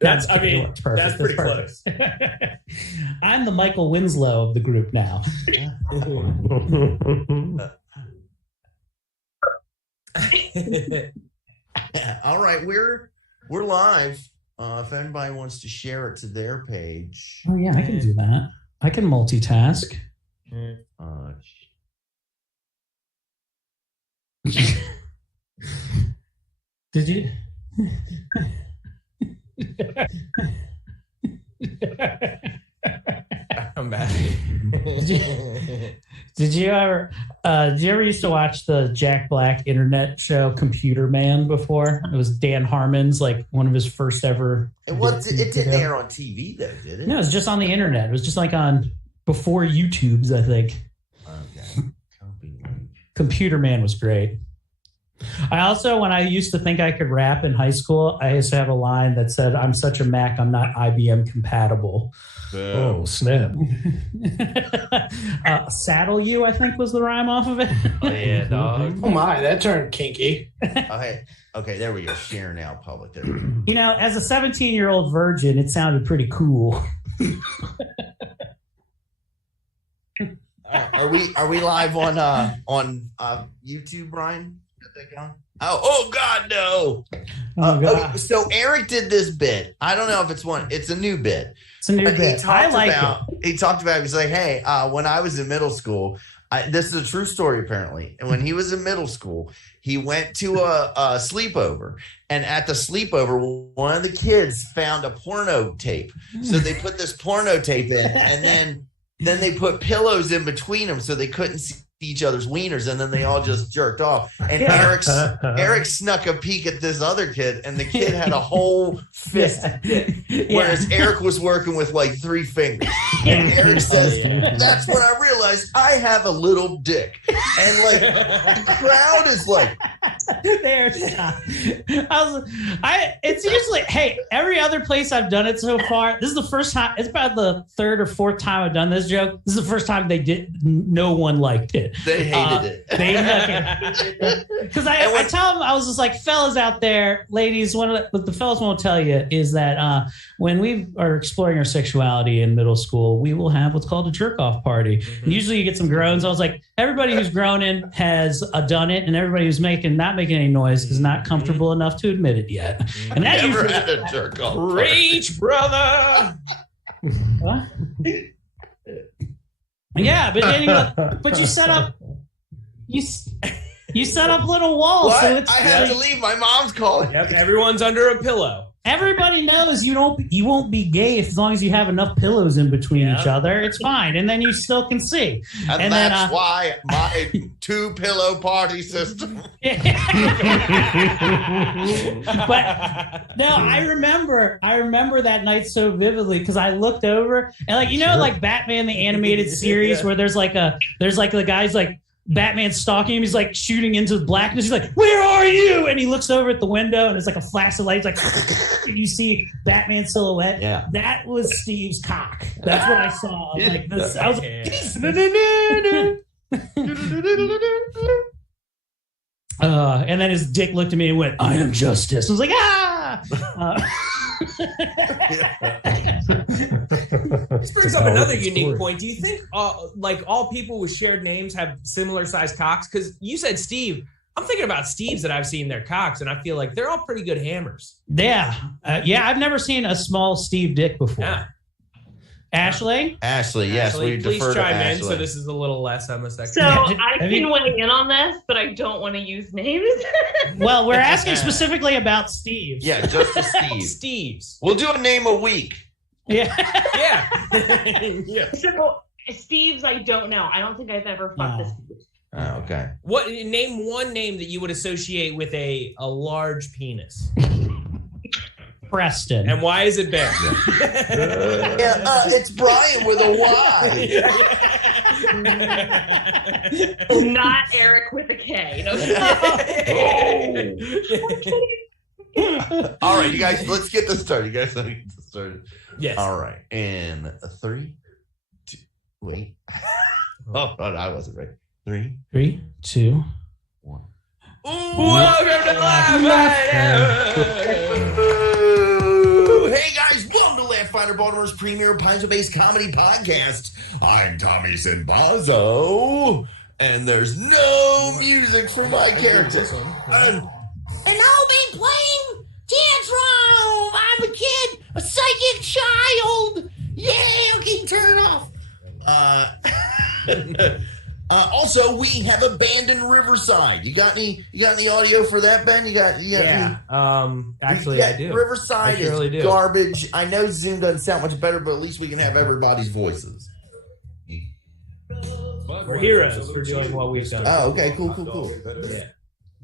That's pretty close. I'm the Michael Winslow of the group now. All right, we're live. If anybody wants to share it to their page. Oh yeah, I can do that. I can multitask. Did you? I'm back. Did you ever used to watch the Jack Black internet show Computer Man before? It was Dan Harmon's, like, one of his first ever. It didn't air on TV though, did it? No, it was just on the internet. It was just like on before YouTube's, I think. Okay. Computer Man was great. I also, when I used to think I could rap in high school, I used to have a line that said, "I'm such a Mac, I'm not IBM compatible." Oh, snap. Saddle you, I think, was the rhyme off of it. Oh, yeah, dog. Oh, my. That turned kinky. Okay, there we go. Share now, public. There we go. You know, as a 17-year-old virgin, it sounded pretty cool. Are we live on YouTube, Brian? Oh God, no. Oh, God. So Eric did this bit. I don't know if it's a new bit. It's a new bit. I like it. He talked about, he's like, hey, when I was in middle school, this is a true story apparently. And when he was in middle school, he went to a sleepover. And at the sleepover, one of the kids found a porno tape. So they put this porno tape in, and then they put pillows in between them so they couldn't see each other's wieners, and then they all just jerked off. And Eric snuck a peek at this other kid, and the kid had a whole fist, whereas Eric was working with like 3 fingers. And Eric says, "That's when I realized I have a little dick." And like the crowd is like, it's usually, hey, every other place I've done it so far, this is the first time. It's about the 3rd or 4th time I've done this joke. This is the first time no one liked it. They hated it. They hated it. Because I tell them, I was just like, fellas out there, ladies, what the fellas won't tell you is that when we are exploring our sexuality in middle school, we will have what's called a jerk-off party. Mm-hmm. Usually you get some groans. I was like, everybody who's groaning has done it, and everybody who's not making any noise is not comfortable enough to admit it yet. And that never usually had a jerk-off. Preach, brother. What? Yeah, but then you set up you set up little walls. What? So it's I have to leave. My mom's calling. Yep, everyone's under a pillow. Everybody knows you won't be gay as long as you have enough pillows in between each other. It's fine, and then you still can see. And that's why my 2-pillow party system. But no, I remember that night so vividly because I looked over and like Batman the animated series where there's the guy's like Batman stalking him. He's like shooting into the blackness. He's like, "Where are you?" And he looks over at the window, and there's like a flash of light. He's like, you see Batman silhouette. Yeah, that was Steve's cock. That's what I saw. Like this, I was and then his dick looked at me and went, "I am justice." I was like, "Ah!" This brings up another unique point. Do you think all people with shared names have similar sized cocks? Because you said Steve. I'm thinking about Steves that I've seen their cocks, and I feel like they're all pretty good hammers. Yeah. I've never seen a small Steve dick before. Yeah. Ashley, yes, we please chime in. So this is a little less homosexual. So I can weigh in on this, but I don't want to use names. Well, we're asking specifically about Steve. Yeah, just the Steve. Steves. We'll do a name a week. Yeah. Yeah. So Steve's, I don't know. I don't think I've ever fucked this. Oh, okay. Name one name that you would associate with a large penis? Preston. And why is it Ben? It's Brian with a Y. Not Eric with a K. No. All right, you guys, let's get this started. You guys, let's get this started. Yes. All right. And 3, 2, wait. Oh, no, I wasn't right. 3, 2, 1. Welcome to Laughfinder. Hey Pathfinder, Baltimore's premier Pineville-based comedy podcast. I'm Tommy Sinbazzo, and there's no music for my character. And I'll be playing Tantrum. I'm a kid, a psychic child. Yeah, okay, turn it off. Also, we have abandoned Riverside. You got any audio for that, Ben? Yeah. Actually, I do. Riverside is garbage. I know Zoom doesn't sound much better, but at least we can have everybody's voices. We're heroes for doing what we've done. Oh, okay, cool. Yeah.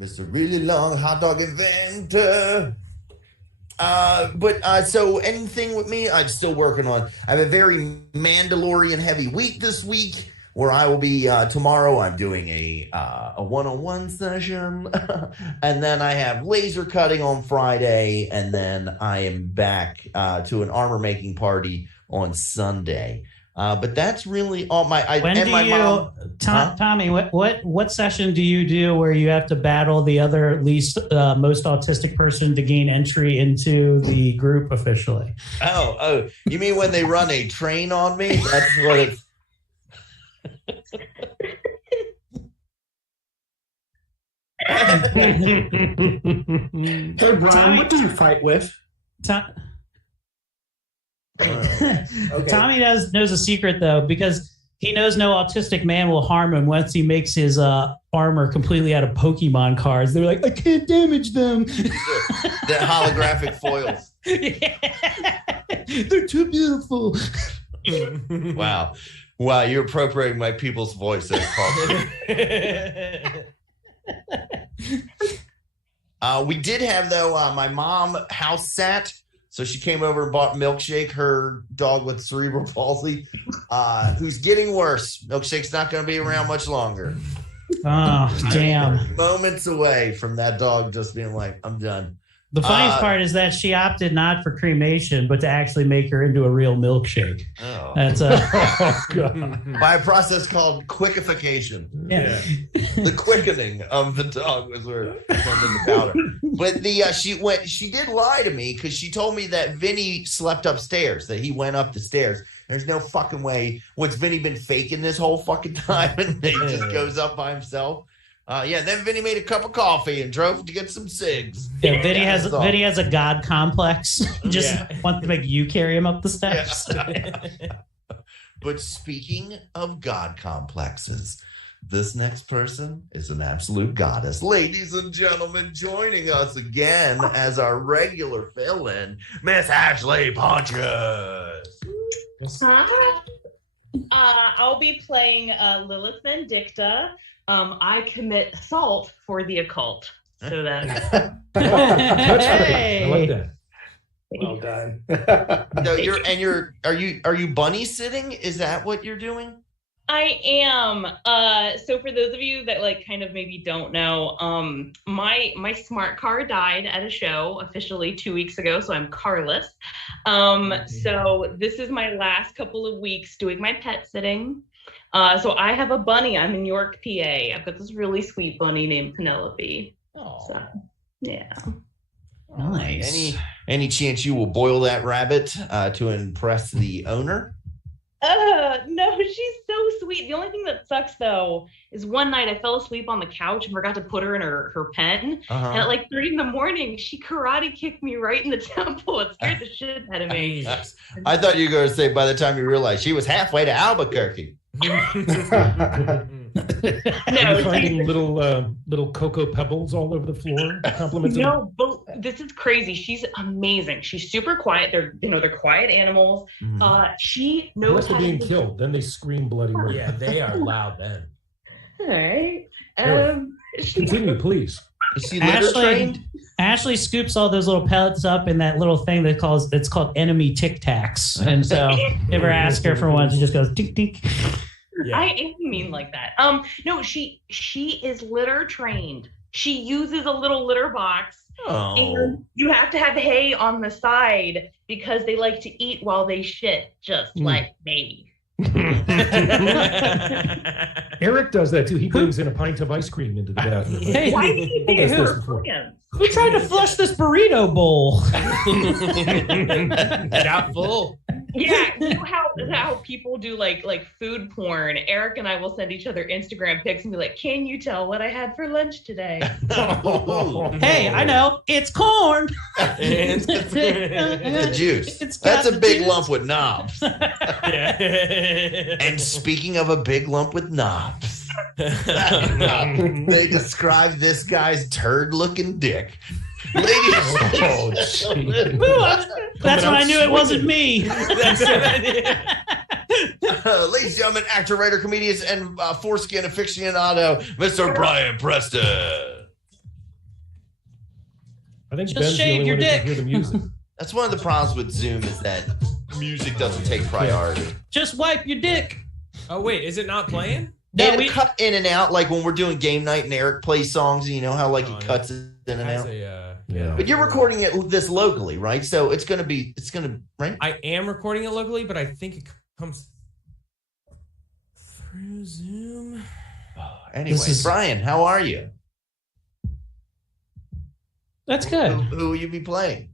Mr. Really Long Hot Dog Inventor. So anything with me, I'm still working on. I have a very Mandalorian heavy week this week. Where I will be tomorrow, I'm doing a one-on-one session, and then I have laser cutting on Friday, and then I am back to an armor making party on Sunday. But that's really all my. Tommy, what session do you do where you have to battle the other least most autistic person to gain entry into the group officially? Oh, you mean when they run a train on me? That's what it's. Hey, Brian, Tommy, what do you fight with? Okay. Tommy knows a secret, though, because he knows no autistic man will harm him once he makes his armor completely out of Pokemon cards. They're like, I can't damage them. The holographic foils. Yeah. They're too beautiful. Wow, you're appropriating my people's voice. We did have, though, my mom house sat. So she came over and bought Milkshake, her dog with cerebral palsy, who's getting worse. Milkshake's not going to be around much longer. Oh, damn. Moments away from that dog just being like, I'm done. The funniest part is that she opted not for cremation, but to actually make her into a real milkshake. Oh. That's by a process called quickification. Yeah. The quickening of the dog was where it turned into powder. But she did lie to me because she told me that Vinny slept upstairs, that he went up the stairs. There's no fucking way. What's Vinny been faking this whole fucking time? And he just goes up by himself. Then Vinny made a cup of coffee and drove to get some cigs. Yeah, Vinny has a god complex. Just wants to make you carry him up the steps. Yeah. But speaking of god complexes, this next person is an absolute goddess. Ladies and gentlemen, joining us again as our regular fill-in, Miss Ashley Pontius. I'll be playing Lilith Vindicta. I commit assault for the occult. So that. Hey. I like that. Well done. So are you bunny sitting? Is that what you're doing? I am. So for those of you that kind of maybe don't know, my smart car died at a show officially 2 weeks ago, so I'm carless. So this is my last couple of weeks doing my pet sitting. So I have a bunny. I'm in York, PA. I've got this really sweet bunny named Penelope. Oh, so, yeah. Nice. Any chance you will boil that rabbit to impress the owner? No, she's so sweet. The only thing that sucks, though, is one night I fell asleep on the couch and forgot to put her in her pen. And at 3 a.m, she karate kicked me right in the temple. It scared the shit out of me. I thought you were going to say by the time you realized she was halfway to Albuquerque. No, finding little cocoa pebbles all over the floor. Compliments. No, but this is crazy. She's amazing. She's super quiet. They're quiet animals. She knows Unless they're how being to killed, then they scream bloody murder. Yeah, they are loud then. All right. Continue, please. Is she litter trained? Ashley scoops all those little pellets up in that little thing it's called enemy Tic Tacs. And so never ask her for one. She just goes tink tink. Yeah. I am mean like that. No, she is litter trained. She uses a little litter box. Oh. And you have to have hay on the side because they like to eat while they shit, just like me. Eric does that too. He brings in a pint of ice cream into the bathroom. Hey, Why do you think Yes, it's this before. who tried to flush this burrito bowl? Got full. Yeah, you know how people do like food porn. Eric and I will send each other Instagram pics and be like, "Can you tell what I had for lunch today?" Hey, I know it's corn. The juice. It's got That's a the big juice. lump with knobs. And speaking of a big lump with knobs, they describe this guy's turd-looking dick. Ladies, Oh, gee. That's when I knew it wasn't me. Ladies ladies and gentlemen, actor, writer, comedian, and foreskin aficionado, Mr. Brian Preston. I think Just Ben's the shave only your one who can dick. hear the music. That's one of the problems with Zoom is that music doesn't take priority. Just wipe your dick. Oh wait, is it not playing? No, And cut in and out, like when we're doing game night and Eric plays songs, and you know how like he Oh, yeah. cuts in and Has out. Yeah. But you're recording this locally, right? So it's gonna right? I am recording it locally, but I think it comes through Zoom. Anyway, Brian, how are you? That's good. Who will you be playing?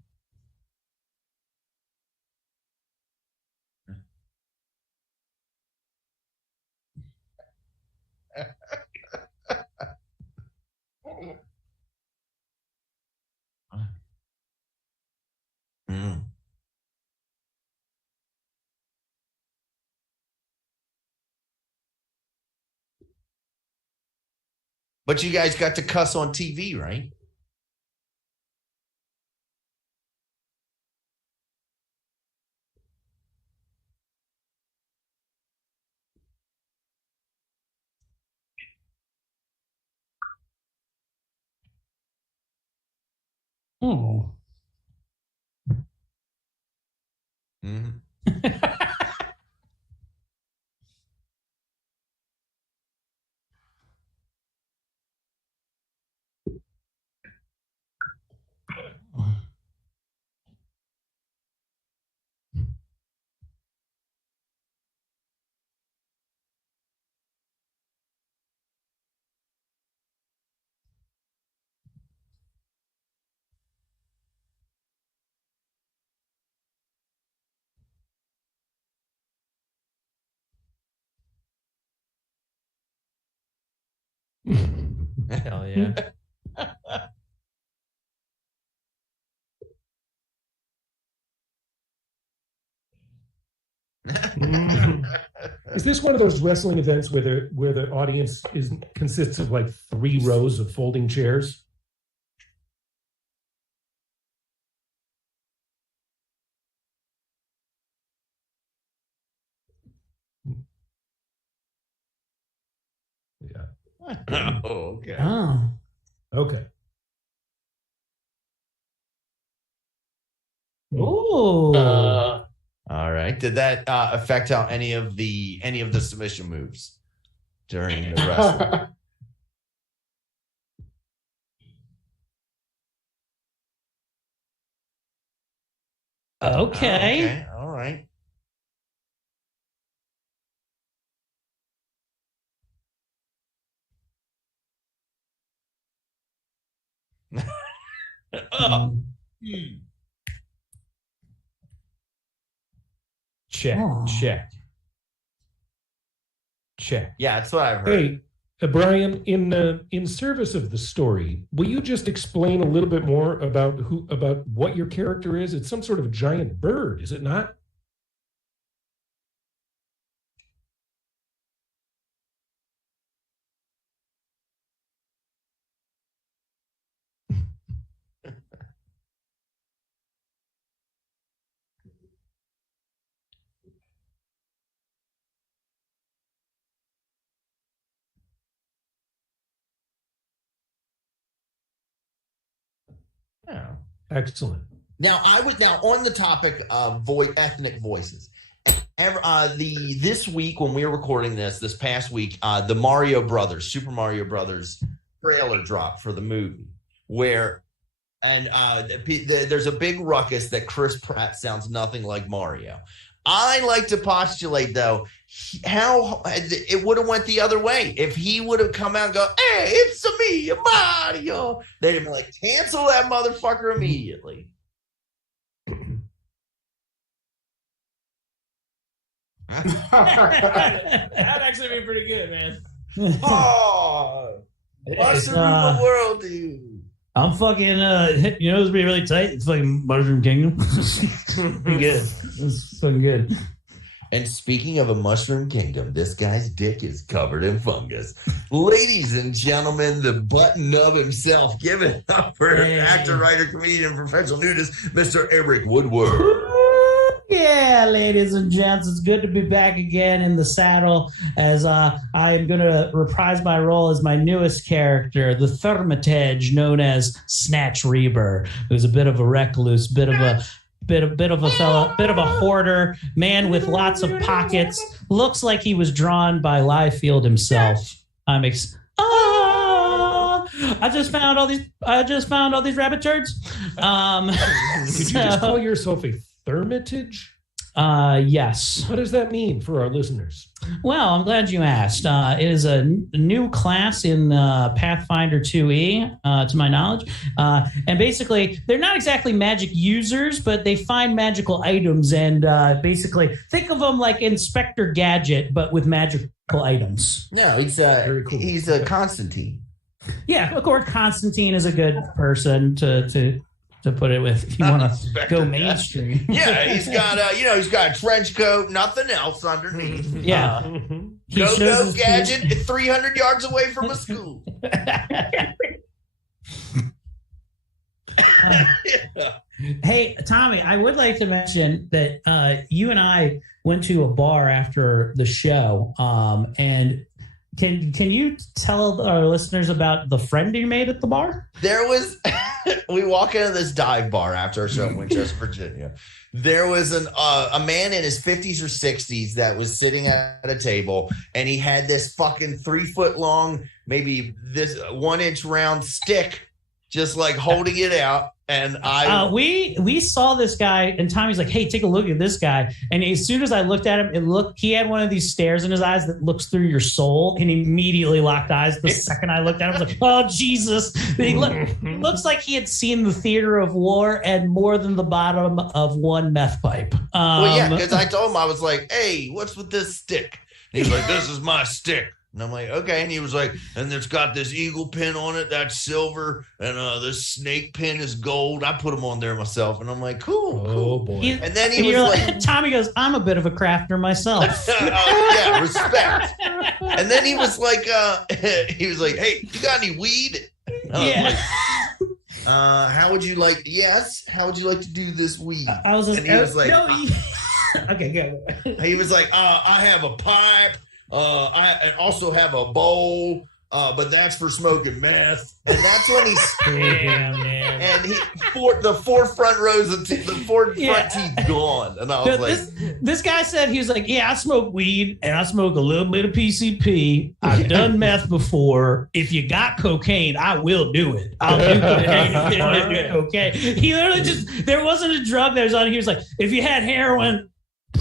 Mm. But you guys got to cuss on TV, right? Oh. Mhm. Hell yeah. Is this one of those wrestling events where the audience consists of like 3 rows of folding chairs? Yeah. Oh, okay. Oh. Okay. Oh. All right. Did that affect how any of the submission moves during the wrestling? Okay. All right. Oh. Check, Oh. check. Yeah, that's what I've heard. Hey, Brian, in service of the story, will you just explain a little bit more about what your character is? It's some sort of giant bird, is it not? Yeah. Excellent. Now on the topic of ethnic voices. This week when we were recording this past week, the Super Mario Brothers trailer dropped for the movie, where there's a big ruckus that Chris Pratt sounds nothing like Mario. I like to postulate, though, how it would have went the other way. If he would have come out and go, hey, it's me, Mario, they'd have been like, cancel that motherfucker immediately. That'd actually be pretty good, man. Oh, Mushroom World, dude. I'm fucking, you know, it's be really tight. It's fucking Mushroom Kingdom. Good. It's fucking good. And speaking of a Mushroom Kingdom, this guy's dick is covered in fungus. Ladies and gentlemen, the button nub himself, give it up for actor, writer, comedian, professional nudist, Mr. Eric Woodward. Yeah, ladies and gents, it's good to be back again in the saddle as I am going to reprise my role as my newest character, the Thermitage, known as Snatch Reber, who's a bit of a recluse, bit of a fella, bit of a hoarder, man with lots of pockets. Looks like he was drawn by Liefeld himself. I just found all these rabbit turds. Could you just call yourself a Thermitage? Yes. What does that mean for our listeners? Well, I'm glad you asked. It is a new class in Pathfinder 2e, to my knowledge. And basically, they're not exactly magic users, but they find magical items and basically think of them like Inspector Gadget, but with magical items. No, he's cool. He's a Constantine. Yeah, of course, Constantine is a good person to put it with if you want to go mainstream. Yeah, he's got he's got a trench coat, nothing else underneath. Yeah. Go Gadget 300 yards away from a school. Hey, Tommy, I would like to mention that you and I went to a bar after the show, and can you tell our listeners about the friend you made at the bar? There was, we walk into this dive bar after our show in Winchester, Virginia. There was a man in his 50s or 60s that was sitting at a table, and he had this fucking 3 foot long, maybe this 1 inch round stick, just like holding it out. And we saw this guy, and Tommy's like, "Hey, take a look at this guy." And as soon as I looked at him, he had one of these stares in his eyes that looks through your soul, and immediately locked eyes. The second I looked at him, I was like, "Oh Jesus!" He looks like he had seen the theater of war and more than the bottom of one meth pipe. Well, yeah, because I told him, I was like, "Hey, what's with this stick?" And he was like, "This is my stick." And I'm like, okay. And he was like, and it's got this eagle pin on it, that's silver, and this snake pin is gold. I put them on there myself. And I'm like, cool. Oh, boy. And then he was like, Tommy goes, I'm a bit of a crafter myself. Yeah, respect. And then he was like, hey, you got any weed? Yeah. How would you like to do this weed? I was just, and he was like, okay, go. He was like, I have a pipe. I also have a bowl, but that's for smoking meth. And that's when he's man. And the four front rows of the front teeth gone. And I was like, this guy said, he was like, yeah, I smoke weed and I smoke a little bit of PCP. I've done meth before. If you got cocaine, I will do it. I'll do cocaine. Okay. He literally there wasn't a drug that was on. He was like, if you had heroin.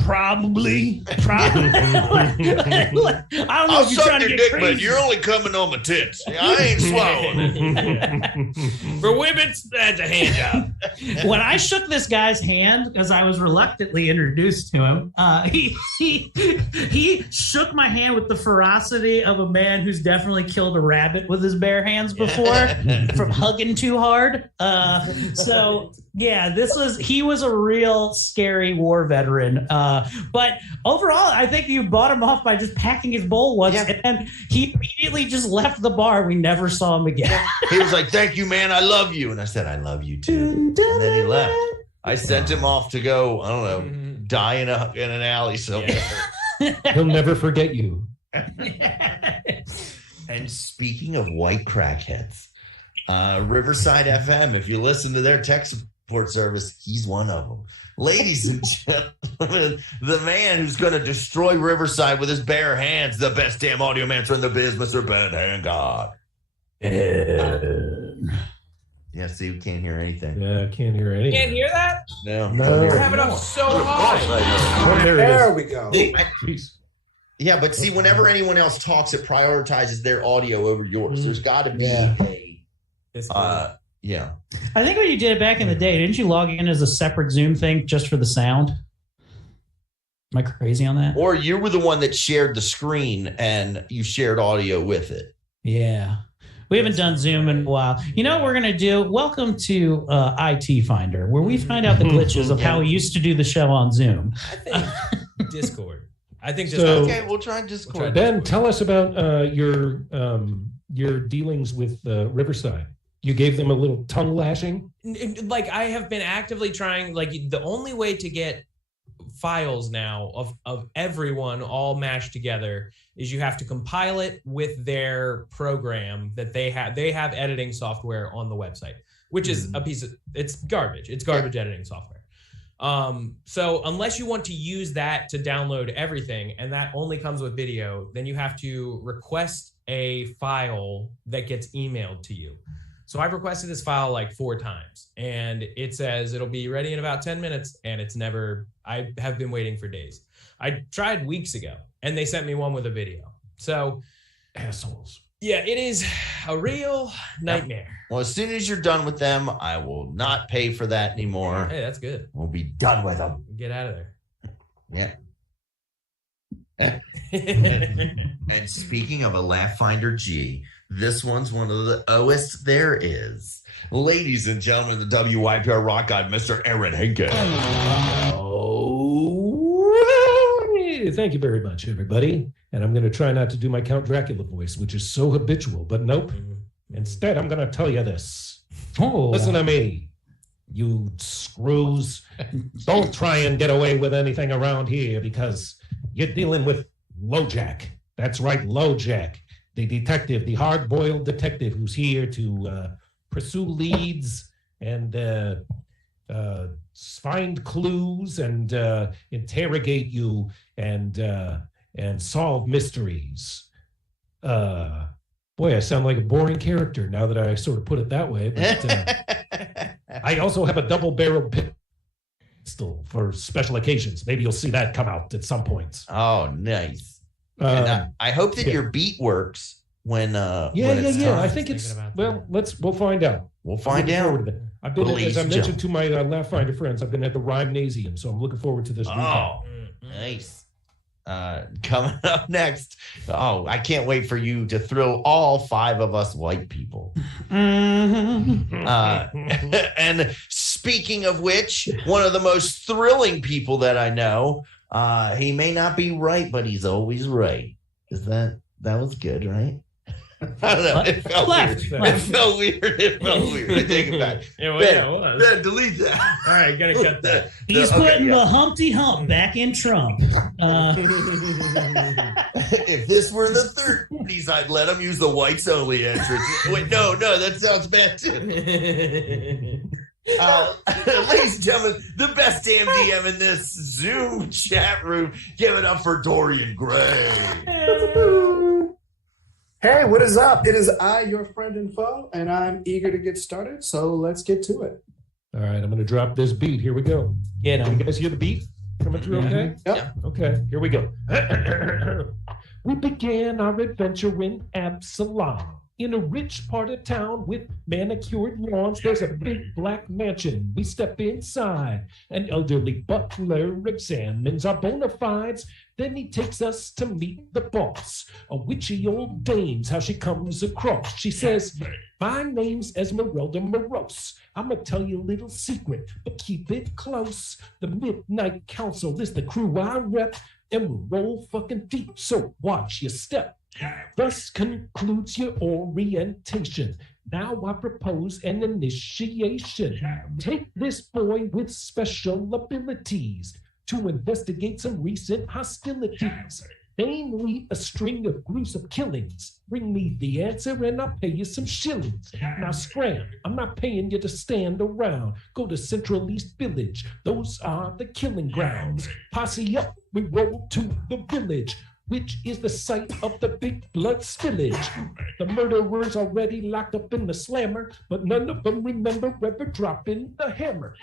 Probably. I don't know. I'll if you're trying to get dick, crazy. but you're only coming on my tits. I ain't swallowing. For women, that's a hand job. When I shook this guy's hand, because I was reluctantly introduced to him, he shook my hand with the ferocity of a man who's definitely killed a rabbit with his bare hands before from hugging too hard. So yeah, he was a real scary war veteran. But overall, I think you bought him off by just packing his bowl once, and then he immediately just left the bar. We never saw him again. He was like, "Thank you, man. I love you." And I said, "I love you too." And then he left. I sent him off to go, I don't know, die in an alley somewhere. He'll never forget you. And speaking of white crackheads, Riverside FM, if you listen to their tech support service, he's one of them. Ladies and gentlemen, the man who's going to destroy Riverside with his bare hands, the best damn audiomancer in the biz, Mr. Ben Hand God. Yeah, see, we can't hear anything. Yeah, I can't hear anything. Can't hear that? No. I have it up so high. Oh, There we go. Jeez. Yeah, but see, whenever anyone else talks, it prioritizes their audio over yours. There's got to be yeah. I think when you did it back in the day, didn't you log in as a separate Zoom thing just for the sound? Am I crazy on that? Or you were the one that shared the screen and you shared audio with it. Yeah. We haven't done Zoom in a while. You know what we're going to do? Welcome to IT Finder, where we find out the glitches of how we used to do the show on Zoom. I think Discord. I think So- Okay, we'll try Discord. Ben, tell us about your dealings with Riverside. You gave them a little tongue lashing. Like, I have been actively trying, like, the only way to get files now of everyone all mashed together is you have to compile it with their program that they have editing software on the website, which is it's garbage editing software. So unless you want to use that to download everything, and that only comes with video, then you have to request a file that gets emailed to you. So I've requested this file like 4 times, and it says it'll be ready in about 10 minutes, and I have been waiting for days. I tried weeks ago, and they sent me one with a video. So, Assholes. yeah, it is a real nightmare. Well, as soon as you're done with them, I will not pay for that anymore. Hey, that's good. We'll be done with them. Get out of there. Yeah. And speaking of a Laughfinder G, this one's one of the OS there is. Ladies and gentlemen, the WYPR rock god, Mr. Aaron Henke. Oh, thank you very much, everybody. And I'm going to try not to do my Count Dracula voice, which is so habitual, but nope. Instead, I'm going to tell you this. Oh, Listen to me, you screws. Don't try and get away with anything around here because you're dealing with LoJack. That's right, LoJack, the detective, the hard-boiled detective who's here to pursue leads and find clues and interrogate you and solve mysteries. Boy, I sound like a boring character now that I sort of put it that way. But I also have a double-barreled pistol for special occasions. Maybe you'll see that come out at some point. Oh, nice. And I hope that your beat works when it's time. I think it's we'll find out. We'll find out. I've been, Ladies as I and mentioned to my Laughfinder friends, I've been at the Rhyme-nasium, so I'm looking forward to this. Oh, nice. Coming up next. Oh, I can't wait for you to thrill all 5 of us white people. And speaking of which, one of the most thrilling people that I know, he may not be right, but he's always right. That was good, right? I don't know. It felt weird. It felt weird. I take it back. It was. Ben, delete that. All right, gotta cut that. He's putting the Humpty Hump back in Trump. If this were the 30s, I'd let him use the whites only entrance. Wait, no, that sounds bad too. Ladies and gentlemen, the best damn DM in this Zoom chat room. Give it up for Dorian Gray. Hey, what is up? It is I, your friend and foe, and I'm eager to get started. So let's get to it. All right, I'm going to drop this beat. Here we go. Get Can him. you guys hear the beat coming through? Okay. Yep. Okay. Here we go. We began our adventure in Absalom. In a rich part of town with manicured lawns, there's a big black mansion. We step inside. An elderly butler examines our bona fides. Then he takes us to meet the boss. A witchy old dame's how she comes across. She says, "My name's Esmeralda Morose. I'm going to tell you a little secret, but keep it close. The Midnight Council is the crew I rep, and we roll fucking deep, so watch your step." Thus concludes your orientation. Now I propose an initiation. Take this boy with special abilities to investigate some recent hostilities, namely a string of gruesome killings. Bring me the answer and I'll pay you some shillings. Now scram, I'm not paying you to stand around. Go to Central East Village, those are the killing grounds. Posse up, we roll to the village. which is the site of the big blood spillage. The murderers already locked up in the slammer, but none of them remember ever dropping the hammer.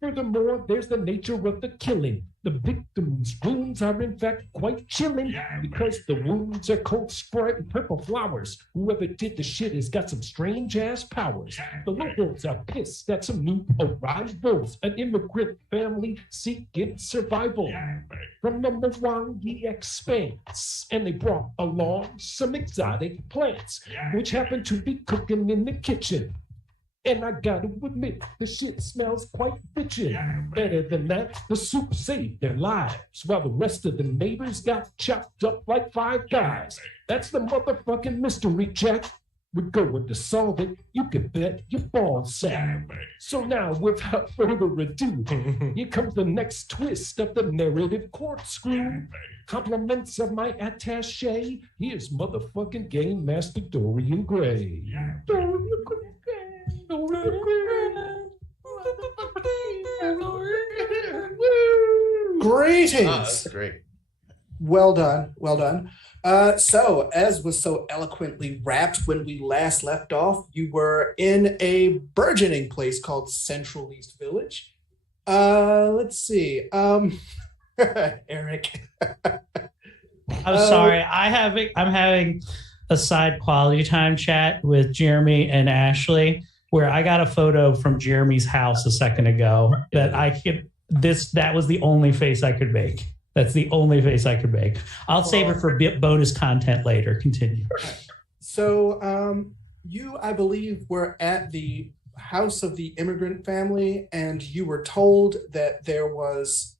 Furthermore, there's the nature of the killing. The victim's wounds are in fact quite chilling because the wounds are cold Sprite and purple flowers. Whoever did the shit has got some strange ass powers. The locals are pissed at some new arrivals, an immigrant family seeking survival from the Mwangi expanse, and they brought along some exotic plants, which happen to be cooking in the kitchen. And I gotta admit, the shit smells quite bitchin'. Better than that, the soup saved their lives, while the rest of the neighbors got chopped up like five guys. That's the motherfucking mystery, Jack. We're going to solve it. You can bet your ball sack. So now, without further ado, here comes the next twist of the narrative corkscrew. Compliments of my attaché. Here's motherfucking Game Master Dorian Gray. Dorian Gray. Greetings. That's great. Well done. Well done. So, as was so eloquently rapped when we last left off, you were in a burgeoning place called Central East Village. Let's see. Eric. I'm sorry. I'm having a side quality time chat with Jeremy and Ashley where I got a photo from Jeremy's house a second ago that was the only face I could make. That's the only face I could make. I'll save it for bonus content later. Continue. So you, I believe, were at the house of the immigrant family, and you were told that there was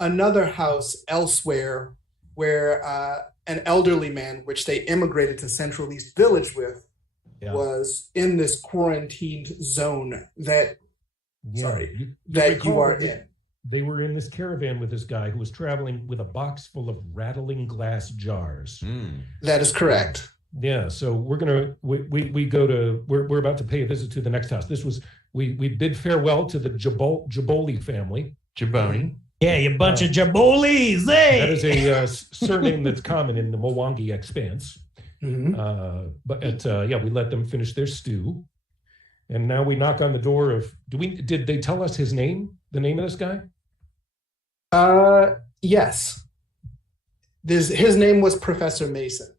another house elsewhere where an elderly man, which they immigrated to Central East Village with, was in this quarantined zone that you are in. They were in this caravan with this guy who was traveling with a box full of rattling glass jars. That is correct. Yeah, so we're about to pay a visit to the next house. We bid farewell to the Jaboli family. Jaboni. Yeah, you bunch of jabolis. Hey! That is a surname that's common in the Mwangi expanse. Mm-hmm. We let them finish their stew, and now we knock on the door of. Did they tell us his name? The name of this guy? Yes. His name was Professor Mason.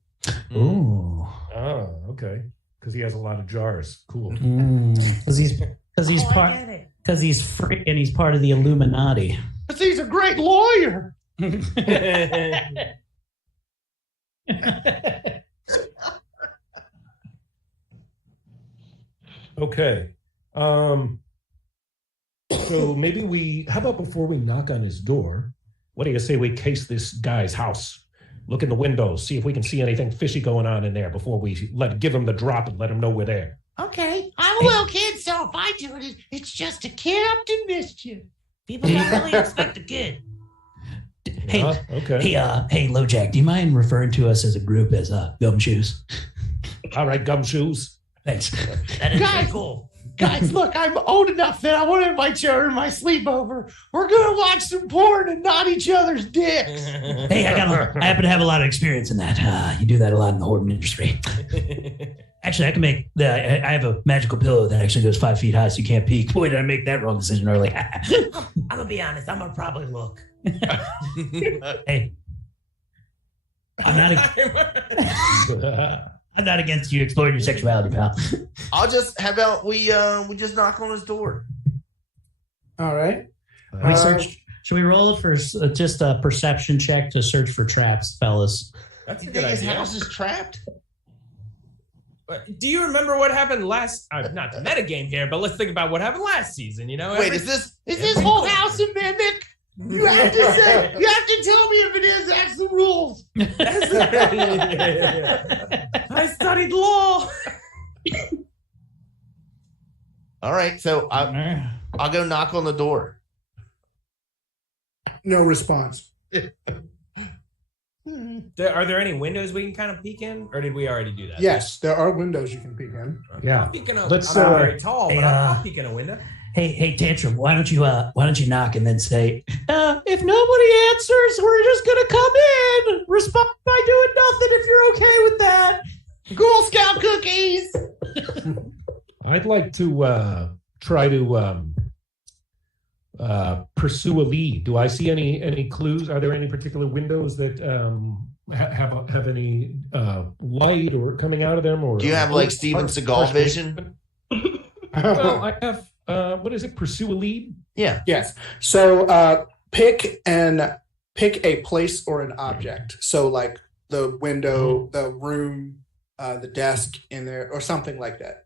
Ooh. Oh, okay. Because he has a lot of jars. Cool. Because he's free and he's part of the Illuminati. Because he's a great lawyer. Okay. So maybe how about before we knock on his door, what do you say we case this guy's house? Look in the windows, see if we can see anything fishy going on in there before we give him the drop and let him know we're there. Okay. I'm a little kid, so if I do it, it's just to kid up to mischief. People don't really expect a kid. Hey, okay. Hey, LoJack, do you mind referring to us as a group as Gumshoes? All right, Gumshoes. Thanks. That is pretty cool. Guys, look, I'm old enough that I want to invite you over to my sleepover. We're going to watch some porn and not each other's dicks. Hey, I happen to have a lot of experience in that. You do that a lot in the horror industry. Actually, I have a magical pillow that actually goes 5 feet high so you can't peek. Boy, did I make that wrong decision early. I'm going to be honest. I'm going to probably look. Hey. I'm not against you exploring your sexuality, pal. How about we just knock on his door? All right. Should we roll it for just a perception check to search for traps, fellas? That's a You good think his idea. house is trapped? Do you remember what happened last? Not the metagame here, but let's think about what happened last season. You know, Wait, is this whole house a mimic? You have to tell me if it is. That's the rules. I studied law. all right? So I'll go knock on the door. No response. Are there any windows we can kind of peek in, or did we already do that? Yes, there are windows you can peek in. Yeah. I'll peek in Let's, I'm not very tall, but I'll peek in a window. Hey, Tantrum, why don't you knock and then say, if nobody answers, we're just gonna come in. Respond by doing nothing if you're okay with that. Girl Scout cookies. I'd like to try to pursue a lead. Do I see any clues? Are there any particular windows that have any light or coming out of them? Or Do you have like Steven Seagal vision? Well, I have. What is it? Pursue a lead? Yeah. Yes. So pick a place or an object. So like the window, the room, the desk in there, or something like that.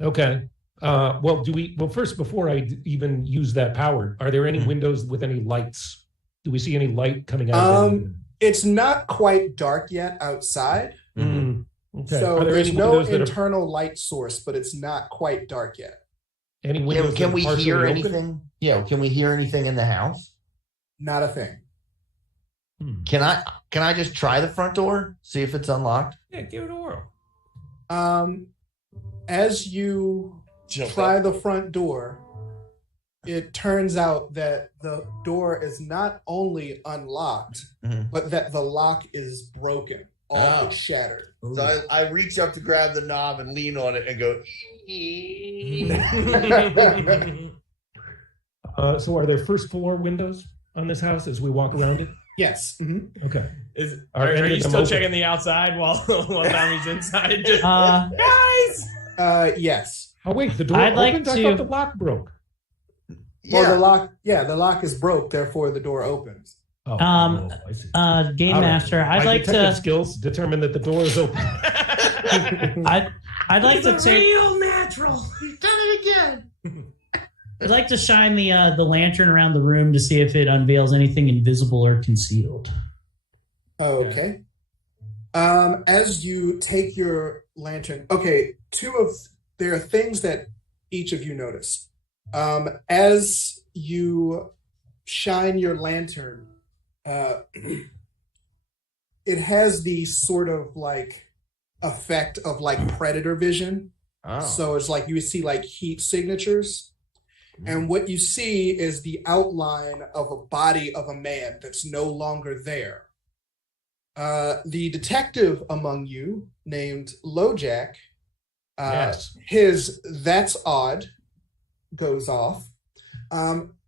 Okay. Well, first, before I even use that power, are there any windows with any lights? Do we see any light coming out of them? It's not quite dark yet outside. Okay. So there's no internal light source, but it's not quite dark yet. Any windows Can we hear open? anything? Yeah. Can we hear anything in the house? Not a thing. Can I just try the front door? See if it's unlocked? Yeah, give it a whirl. As you try the front door, it turns out that the door is not only unlocked, but that the lock is broken. All but shattered. So I reach up to grab the knob and lean on it and go. So are there first floor windows on this house as we walk around it? Yes. Mm-hmm. Okay. Are you still checking the outside while Tommy's inside? Just, guys! Yes. Oh wait, the door I'd like opened? I to- thought the lock broke. Well, the lock is broke, therefore the door opens. Oh, I see. Game All right. Master, I'd My like detective to. skills determine that the door is open. I'd like to take. Real natural. He's done it again. I'd like to shine the lantern around the room to see if it unveils anything invisible or concealed. Okay. As you take your lantern, there are things that each of you notice. As you shine your lantern, it has the sort of like effect of like predator vision. Oh. So it's like you see like heat signatures. And what you see is the outline of a body of a man that's no longer there. The detective among you, named LoJack, Yes. his "That's Odd" goes off.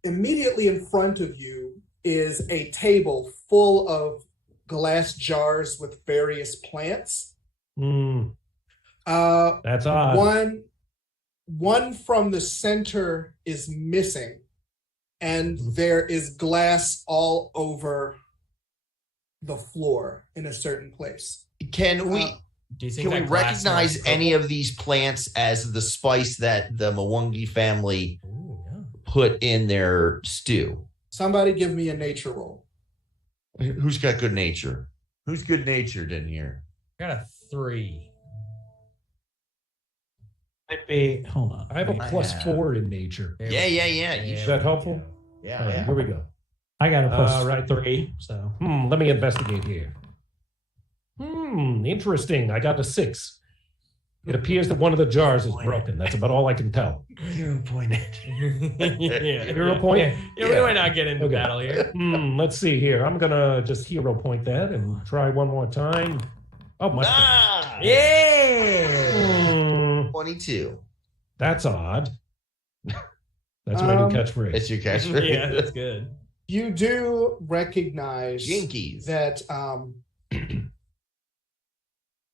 Immediately in front of you is a table full of glass jars with various plants. That's odd. One from the center is missing, and there is glass all over the floor in a certain place. Can we Do you think can we that glass recognize smells any purple? of these plants as the spice that the Mwangi family Ooh, yeah. put in their stew? Somebody give me a nature roll. Who's got good nature? Who's good natured in here? I got a 3. Might be. Hold on. I have a I plus have- 4 in nature. There Yeah. we Is go. that helpful? Yeah, All right, yeah. here we go. I got a plus All right. 3. So Let me investigate here. Interesting. I got a 6. It appears that one of the jars is broken. That's about all I can tell. Hero pointed. yeah. Hero point? Yeah, we might not get into Okay. battle here. Let's see here. I'm gonna just hero point that and try one more time. Oh my! Ah, Yeah. 22. That's odd. That's my new catchphrase. It's your catchphrase. Yeah, that's good. You do recognize Jinkies. that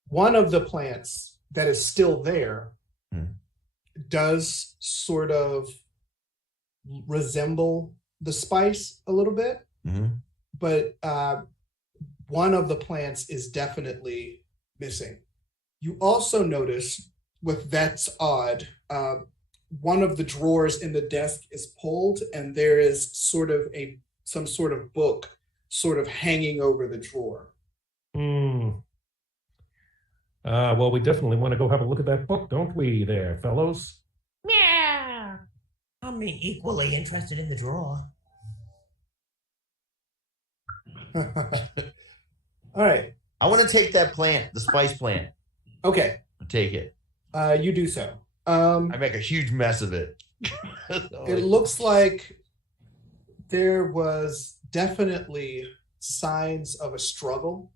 one of the plants that is still there does sort of resemble the spice a little bit, but one of the plants is definitely missing. You also notice, with "That's Odd," one of the drawers in the desk is pulled, and there is sort of some sort of book sort of hanging over the drawer. Well, we definitely want to go have a look at that book, don't we, there, fellows? Yeah. I'm equally interested in the draw. All right. I want to take that plant, the spice plant. Okay. Take it. You do so. I make a huge mess of it. It looks like there was definitely signs of a struggle.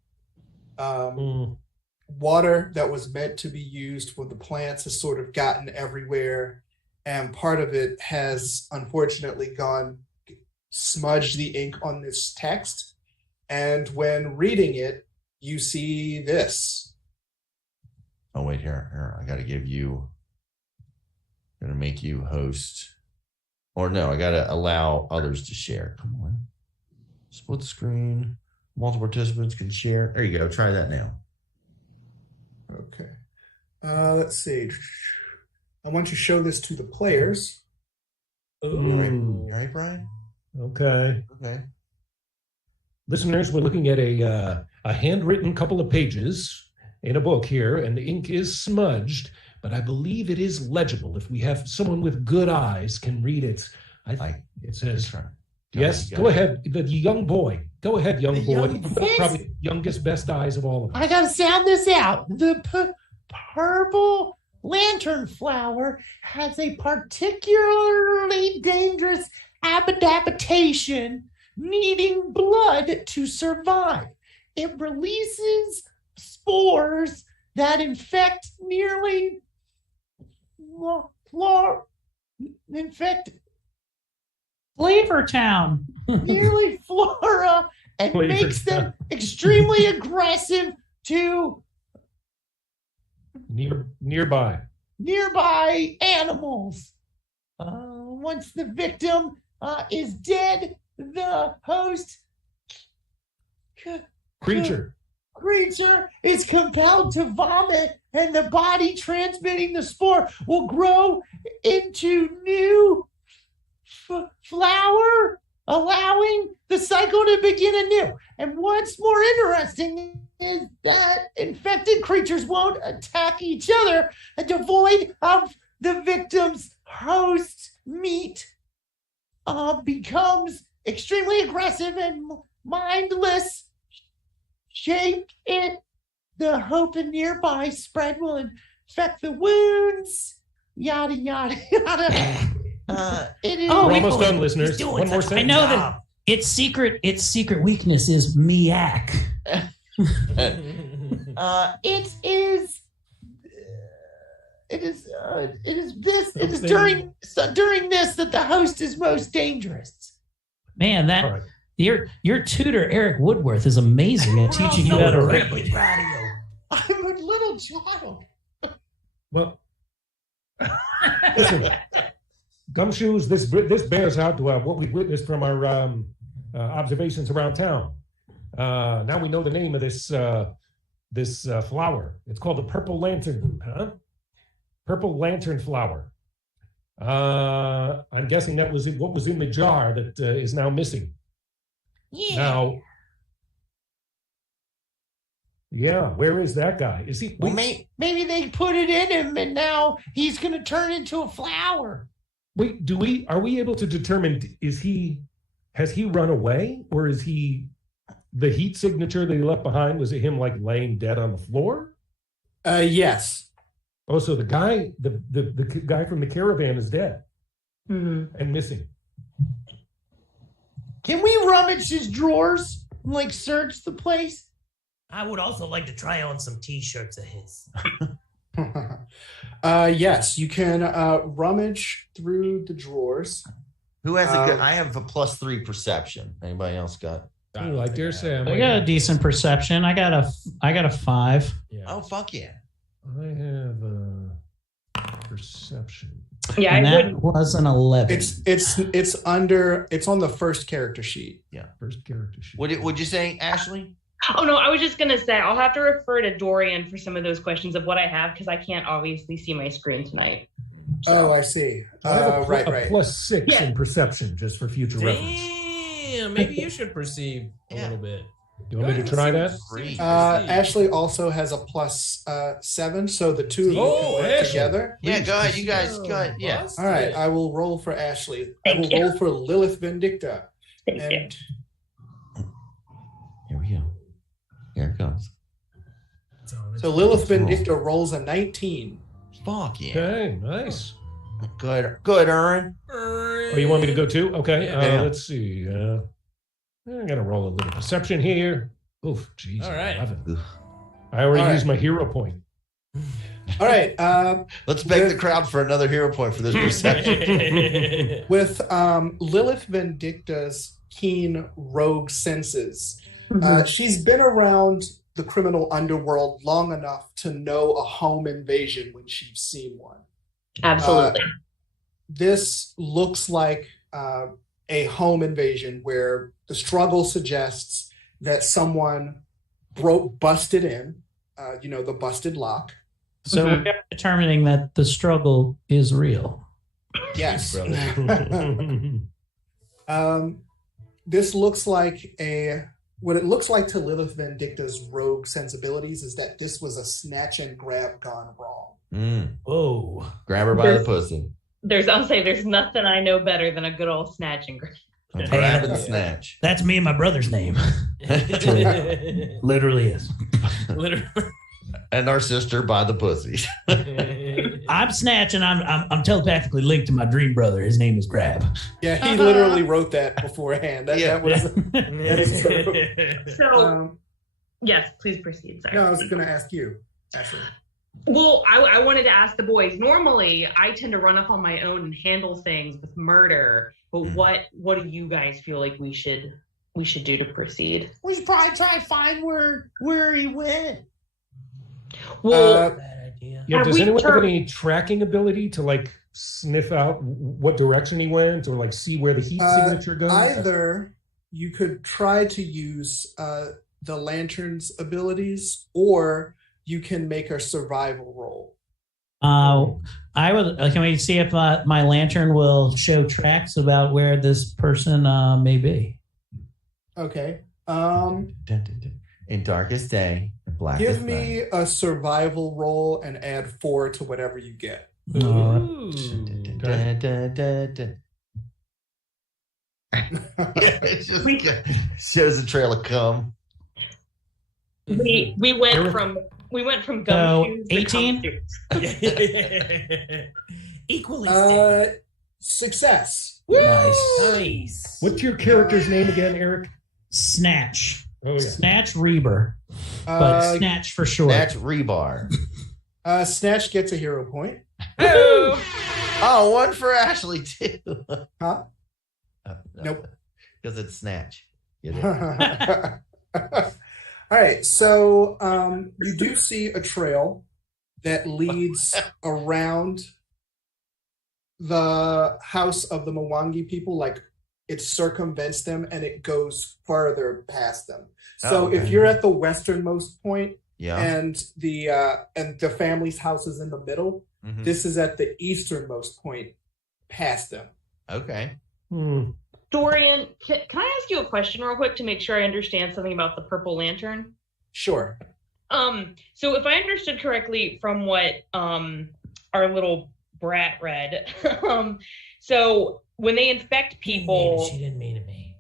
Water that was meant to be used for the plants has sort of gotten everywhere, and part of it has unfortunately smudged the ink on this text. And when reading it, you see this. Oh, wait, here. I got to make you host. Or no, I got to allow others to share. Come on. Split the screen. Multiple participants can share. There you go. Try that now. Okay. Let's see. I want to show this to the players. You all right, Brian? Okay. Listeners, we're looking at a handwritten couple of pages in a book here, and the ink is smudged, but I believe it is legible. If we have someone with good eyes can read it. It says, yes, go ahead. The young boy. Go ahead, young boy. Probably youngest, best eyes of all of us. I gotta sound this out. The purple lantern flower has a particularly dangerous habitation needing blood to survive. It releases spores that infect Flavor Town. nearly flora and makes them extremely aggressive to nearby animals. Once the victim is dead, the host creature is compelled to vomit, and the body transmitting the spore will grow into new flower, allowing the cycle to begin anew. And what's more interesting is that infected creatures won't attack each other, and devoid of the victim's host meat becomes extremely aggressive and mindless. Shake it. The hope and nearby spread will infect the wounds. Yada yada yada. It is. We're almost done, listeners. One more I know that its secret weakness is miak. It is during this that the host is most dangerous. Man, that your tutor Eric Woodworth is amazing at teaching you how to read. I'm a little child. Well, listen, Gumshoes, this bears out to what we've witnessed from our observations around town. Now we know the name of this flower. It's called the purple lantern, Purple lantern flower. I'm guessing that was what was in the jar that is now missing. Yeah. Now, where is that guy? Is he? Maybe they put it in him, and now he's going to turn into a flower. Wait, are we able to determine, has he run away, or is he, the heat signature that he left behind, was it him like laying dead on the floor? Yes. Oh, so the guy, the guy from the caravan is dead and missing. Can we rummage his drawers and like search the place? I would also like to try on some t-shirts of his. Yes, you can rummage through the drawers. Who has a good? I have a +3 perception. Anybody else got? Like dear Sam, I got a decent perception. I got a 5. Yeah. Oh fuck yeah! I have a perception. Yeah, And I that would. was an 11. It's on the first character sheet. Yeah, first character sheet. Would you say, Ashley? Oh no, I was just gonna say I'll have to refer to Dorian for some of those questions of what I have because I can't obviously see my screen tonight. Oh, I see. I have Right. +6 in perception, just for future reference. Damn, maybe you should perceive a little bit. You want me to try that? Ashley also has a +7, so the two of you can work Ashley. together. Yeah, go ahead. You guys, go ahead. Yeah. All right, I will roll for Ashley. I Thank will you. roll for Lilith Vindicta. Thank you. And Here we go. Here it comes. so Lilith Vindicta rolls a 19. Fuck yeah! Okay, nice. Good, Aaron. Oh, you want me to go too? Okay. Let's see. I'm gonna roll a little perception here. Oof, jeez. All right. 11. I already used my hero point. All right. Let's beg the crowd for another hero point for this perception. With Lilith Vindicta's keen rogue senses, she's been around the criminal underworld long enough to know a home invasion when she's seen one. Absolutely. This looks like a home invasion where the struggle suggests that someone busted in, the busted lock. So we're determining that the struggle is real. Yes. This looks like what it looks like to Lilith Vindicta's rogue sensibilities is that this was a snatch and grab gone wrong. Whoa. Grab her by the pussy. I'll say there's nothing I know better than a good old snatch and grab. Grab and snatch. That's me and my brother's name. Literally is. Literally. And our sister by the pussy. I'm Snatch, and I'm telepathically linked to my dream brother. His name is Grab. Yeah, he literally wrote that beforehand. That is true. So, yes, please proceed. Sorry. No, I was going to ask you, Ashley. Well, I wanted to ask the boys. Normally, I tend to run up on my own and handle things with murder. But what do you guys feel like we should do to proceed? We should probably try and find where he went. Well, Bad idea. Yeah, does anyone have any tracking ability to like sniff out what direction he went or like see where the heat signature goes? Either you could try to use the lantern's abilities, or you can make a survival roll. I would. Can we see if my lantern will show tracks about where this person may be? Okay. In darkest day, blackest Give me night. a survival roll and add 4 to whatever you get. It just shows a trail of cum. we went from gumshoes to 18? gumshoes. Equally Success. Nice. What's your character's name again, Eric? Snatch. Oh, yeah. Snatch Reber. But Snatch for short. Snatch rebar. Snatch gets a hero point. Oh, one for Ashley too. Huh? No, Nope. Because it's Snatch. Get it? All right, so you do see a trail that leads around the house of the Mwangi people, like it circumvents them and it goes further past them. So if you're at the westernmost point, and the family's house is in the middle, this is at the easternmost point past them. Okay. Dorian, can I ask you a question real quick to make sure I understand something about the purple lantern? Sure. So if I understood correctly from what our little brat read, so when they infect people, She didn't mean to me.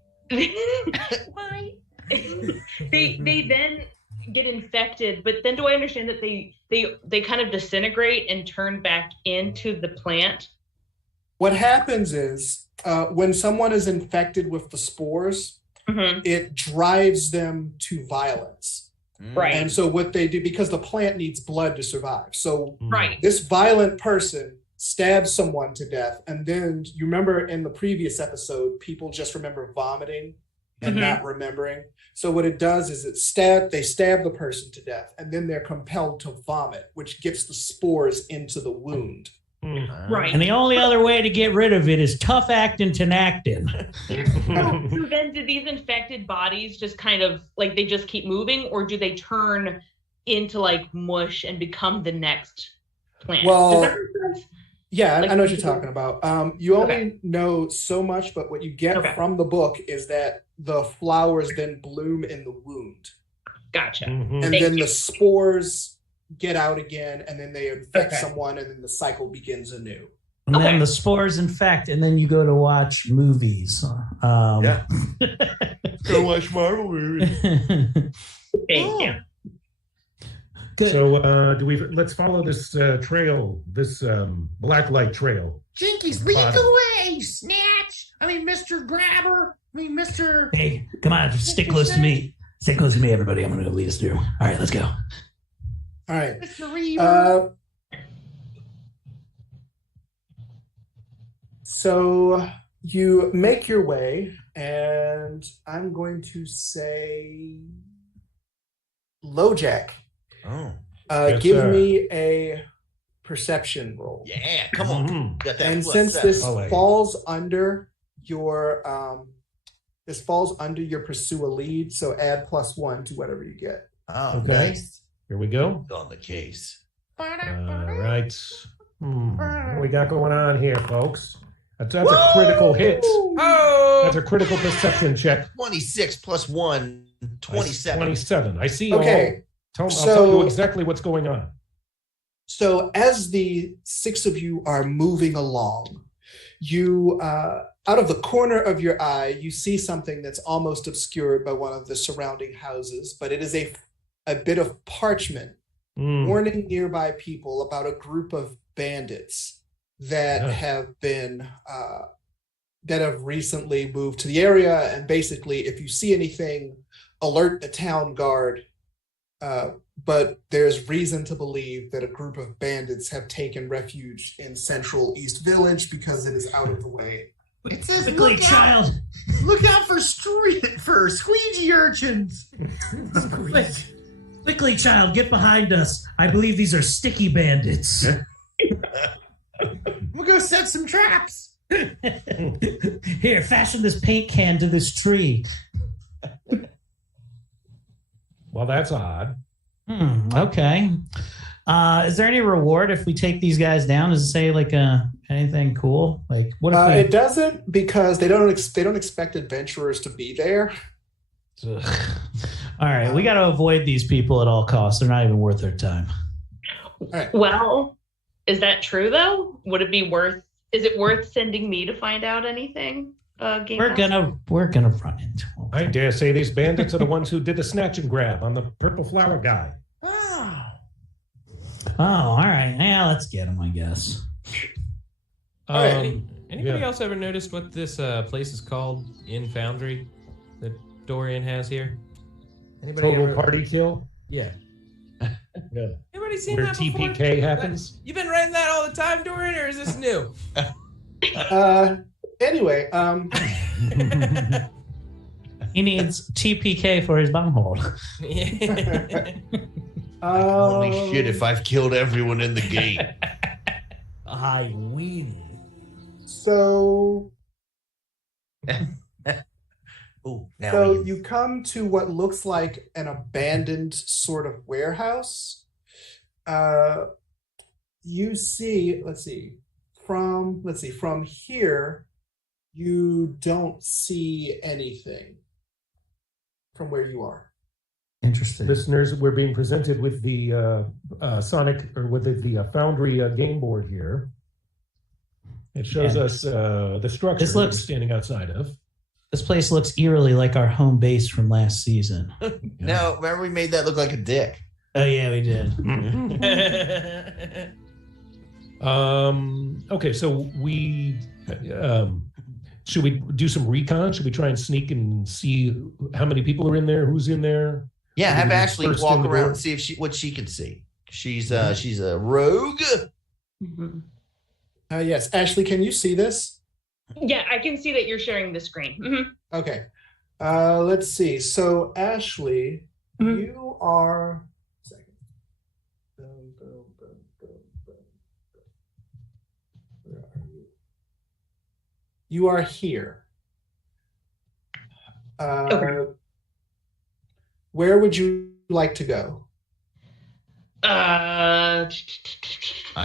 why? they then get infected, but then do I understand that they kind of disintegrate and turn back into the plant? What happens is when someone is infected with the spores, it drives them to violence. Right. And so what they do, because the plant needs blood to survive. So Right. this violent person stabs someone to death. And then you remember in the previous episode, people just remember vomiting and not remembering. So what it does is they stab the person to death, and then they're compelled to vomit, which gets the spores into the wound. Right. And the only other way to get rid of it is tough acting to acting. So then do these infected bodies just kind of like they just keep moving, or do they turn into like mush and become the next plant? Well, does that make sense? Yeah, Like, I know what you're talking about. You only know so much, but what you get from the book is that the flowers then bloom in the wound. Gotcha. And then the spores get out again, and then they infect someone, and then the cycle begins anew. And then the spores infect, and then you go to watch movies. Go watch Marvel movies. Thank you. Good. So let's follow this trail, this black light trail. Jinkies, lead the way, Snatch. I mean, Mr. Grabber. I mean, Mr. Hey, come on, stick close to me. Stick close to me, everybody. I'm going to lead us through. All right, let's go. All right. Mr. Reaver. So you make your way, and I'm going to say, LoJack, Oh, give me a perception roll. yeah, come on. Got that And plus since 7. this falls under your pursue a lead, so add +1 to whatever you get. Oh, Okay. nice. Here we go. On the case. All right. What we got going on here, folks? That's a critical hit. Oh, That's a critical perception check. 26 plus 1, 27. 27. I see. Okay. I'll So- tell you exactly what's going on. So as the 6 of you are moving along, you out of the corner of your eye, you see something that's almost obscured by one of the surrounding houses, but it is a bit of parchment warning nearby people about a group of bandits that have been that have recently moved to the area, and basically if you see anything, alert the town guard. But there's reason to believe that a group of bandits have taken refuge in Central East Village because it is out of the way. It says, Quickly, child. Look out for squeegee urchins. Quickly, child, get behind us. I believe these are sticky bandits. We'll go set some traps. Here, fashion this paint can to this tree. Well, that's odd. Okay. Is there any reward if we take these guys down? Does it say like anything cool? Like what if It doesn't, because they don't expect adventurers to be there. All right, we got to avoid these people at all costs. They're not even worth their time. Right. Well, is that true though? Would it be worth? Is it worth sending me to find out anything? We're gonna run into them. I dare say these bandits are the ones who did the snatch and grab on the purple flower guy. Wow. Oh, all right. Yeah, let's get them, I guess. Anybody else ever noticed what this place is called in Foundry that Dorian has here? Anybody Total ever- party kill. Yeah. Yeah. Anybody seen Where that before? TPK happens. You been writing that all the time, Dorian, or is this new? Anyway, He needs TPK for his bunghole. Holy shit, if I've killed everyone in the game. I win. So Ooh, now So you come to what looks like an abandoned sort of warehouse. You see, from here, you don't see anything from where you are. Interesting. Listeners, we're being presented with the Sonic, or with the Foundry game board here. It shows us the structure This that we're looks- standing outside of. This place looks eerily like our home base from last season. No, remember we made that look like a dick. Oh yeah, we did. Okay, so we should we do some recon? Should we try and sneak and see how many people are in there? Who's in there? Yeah, have Maybe Ashley first walk in the around door. and see if what she can see. She's a rogue. Yes, Ashley, can you see this? Yeah, I can see that you're sharing the screen. Okay. Let's see. So Ashley, you are. Second. Boom, boom, boom, boom, boom, boom. Where are you? You are here. Okay. Where would you like to go? I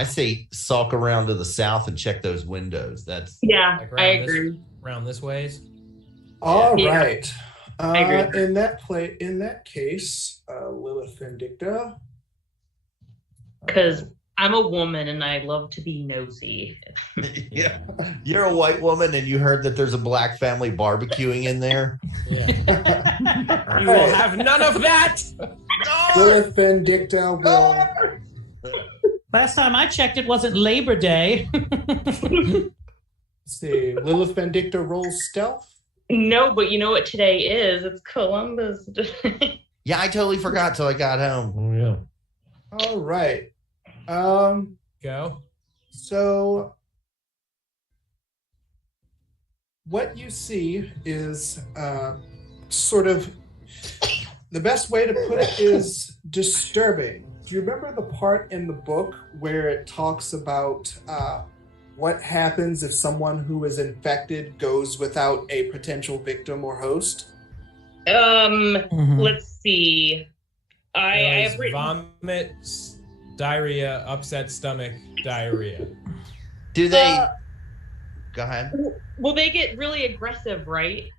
say sulk around to the south and check those windows. That's Yeah, Like I around this- agree. Around this ways. All Yeah. right. I agree. In that case, Lilith Vindicta. Because I'm a woman and I love to be nosy. yeah. You're a white woman and you heard that there's a black family barbecuing in there. You will have none of that. Lilith Vindicta will. Last time I checked, it wasn't Labor Day. Let's see. Lilith Vindicta rolls stealth. No, but you know what today is? It's Columbus Day. Yeah, I totally forgot till I got home. Oh yeah. All right. Go. So what you see is sort of the best way to put it is disturbing. Do you remember the part in the book where it talks about what happens if someone who is infected goes without a potential victim or host? Let's see. I have written vomit, diarrhea, upset stomach, diarrhea. Do they? Go ahead. Well, they get really aggressive, right?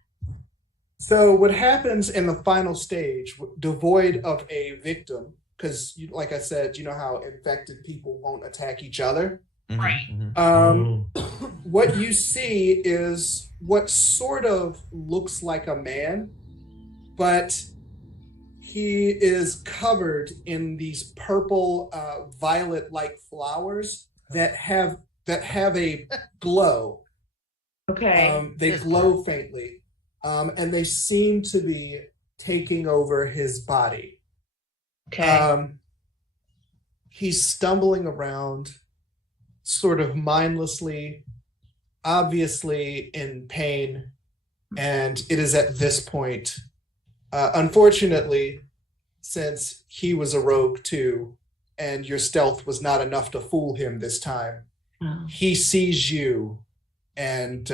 So what happens in the final stage, devoid of a victim, because like I said, you know how infected people won't attack each other? Right. What you see is what sort of looks like a man, but he is covered in these purple, violet-like flowers that have a glow. Okay. They glow faintly, and they seem to be taking over his body. Okay. He's stumbling around, sort of mindlessly, obviously in pain, and it is at this point, unfortunately, since he was a rogue too, and your stealth was not enough to fool him this time, he sees you, and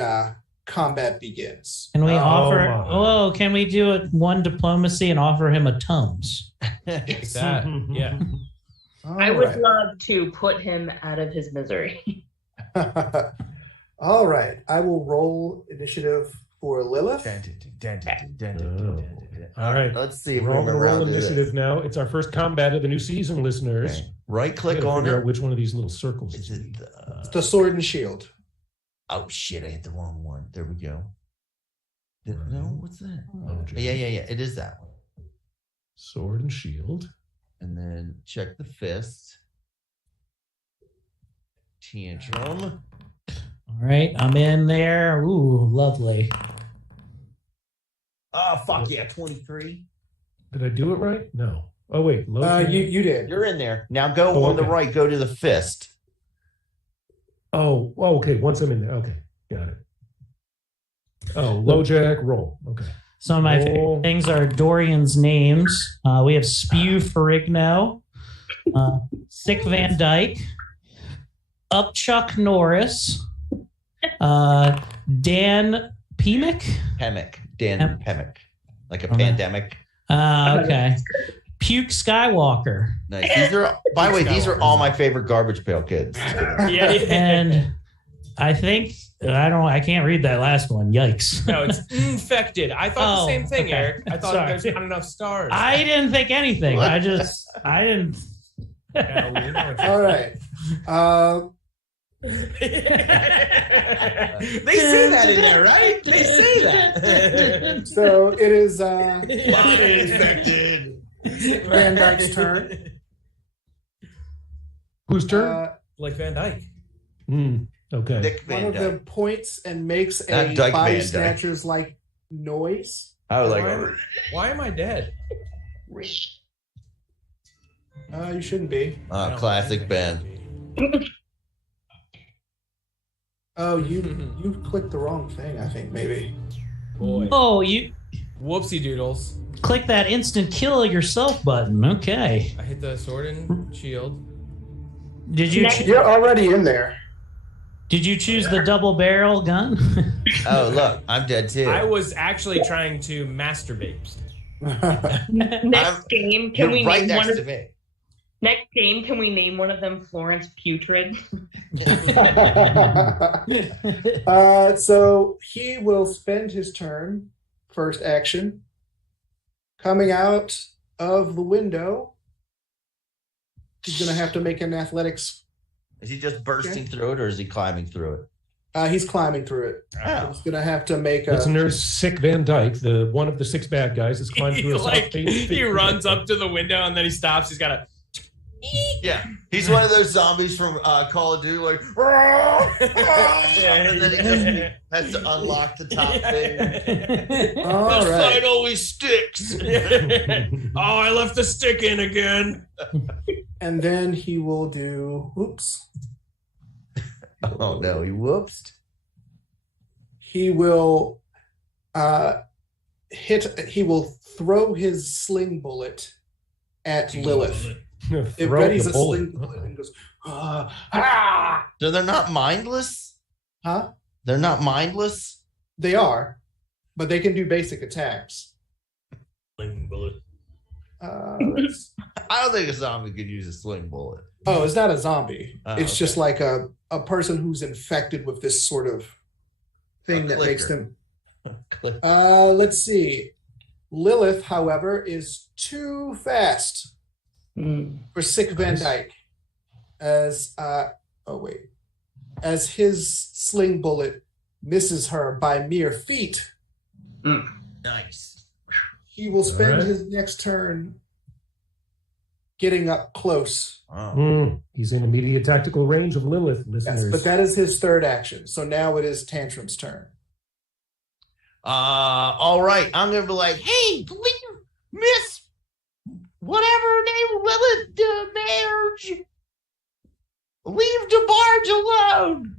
combat begins. Can we offer? my. Oh, can we do one diplomacy and offer him a Tums? That, yeah. I would love to put him out of his misery. All right. I will roll initiative for Lilith. All right. Let's see if We're we all going to remember how roll to do this. initiative now. It's our first combat of the new season, listeners. Okay. Right I click gotta on figure it. out which one of these little circles Is is it It's the sword and shield. oh shit, I hit the wrong one. There we go. No, what's that? Oh, Yeah. It is that one. sword and shield. And then check the fist. Tantrum. All right, I'm in there. Ooh, lovely. Oh fuck yeah, 23. Did I do it right? No. Oh wait, low. You did. You're in there. Now go Oh, on the okay. right, go to the fist. Oh, okay. Once I'm in there. Okay, got it. Oh, low jack, roll. Okay. Some of my Oh. favorite things are Dorian's names. We have Spew Ferrigno, Sick Van Dyke, Upchuck Norris, Dan Pemick. Pemic. Dan Yep. Pemic. Like a Okay. pandemic. Okay. Puke Skywalker. Nice. These are by the way, these are all my favorite garbage pail kids. Yeah. And I think I can't read that last one. Yikes. No, it's infected. I thought Oh, the same thing, okay. Eric. I thought Sorry. there's not enough stars. I didn't think anything. I didn't. Yeah, we know what All right. they say that in there, right? They say that. So it is Infected. Van Dyke's turn. Whose turn? Like Van Dyke. Okay. Dick One Van of them Dyke. points and makes Not a Dyke body Van Dyke. snatchers like noise. Oh, like Why am I dead? You shouldn't be. I don't classic think Ben. I should be. Oh, you clicked the wrong thing. I think maybe. Boy. Oh, you Whoopsie doodles. click that instant kill yourself button. Okay. I hit the sword and shield. Did you You're already in there. did you choose the double barrel gun? Oh, look, I'm dead too. I was actually trying to masturbate. Next game, can we right name one next of to me. next game? Can we name one of them Florence Putrid? So he will spend his turn, first action, coming out of the window. He's going to have to make an athletics. Is he just bursting through it or is he climbing through it? He's climbing through it. Oh. He's gonna have to make a. Listeners, Sick Van Dyke, one of the 6 bad guys, is climbing through He runs up to the window and then he stops. He's got a. Yeah, he's one of those zombies from Call of Duty, like, and then he just has to unlock the top thing. All This right. side always sticks. Oh, I left the stick in again. And then he will do. Oops. Oh no, he whoopsed. He will He will throw his sling bullet at Lilith. It readies a sling bullet and goes. So they're not mindless? Huh? They're not mindless? They are, but they can do basic attacks. Sling bullet. I don't think a zombie could use a sling bullet. Oh, it's not a zombie. Oh, it's okay. just like a person who's infected with this sort of thing that makes them. Let's see. Lilith, however, is too fast for Sick Van Dyke. As his sling bullet misses her by mere feet. Nice. He will spend right. his next turn getting up close. Oh. He's in immediate tactical range of Lilith, listeners. Yes, but that is his third action. So now it is Tantrum's turn. All right. I'm gonna be like, hey, leave Miss whatever her name, Lilith Marriage. Leave DeBarge alone.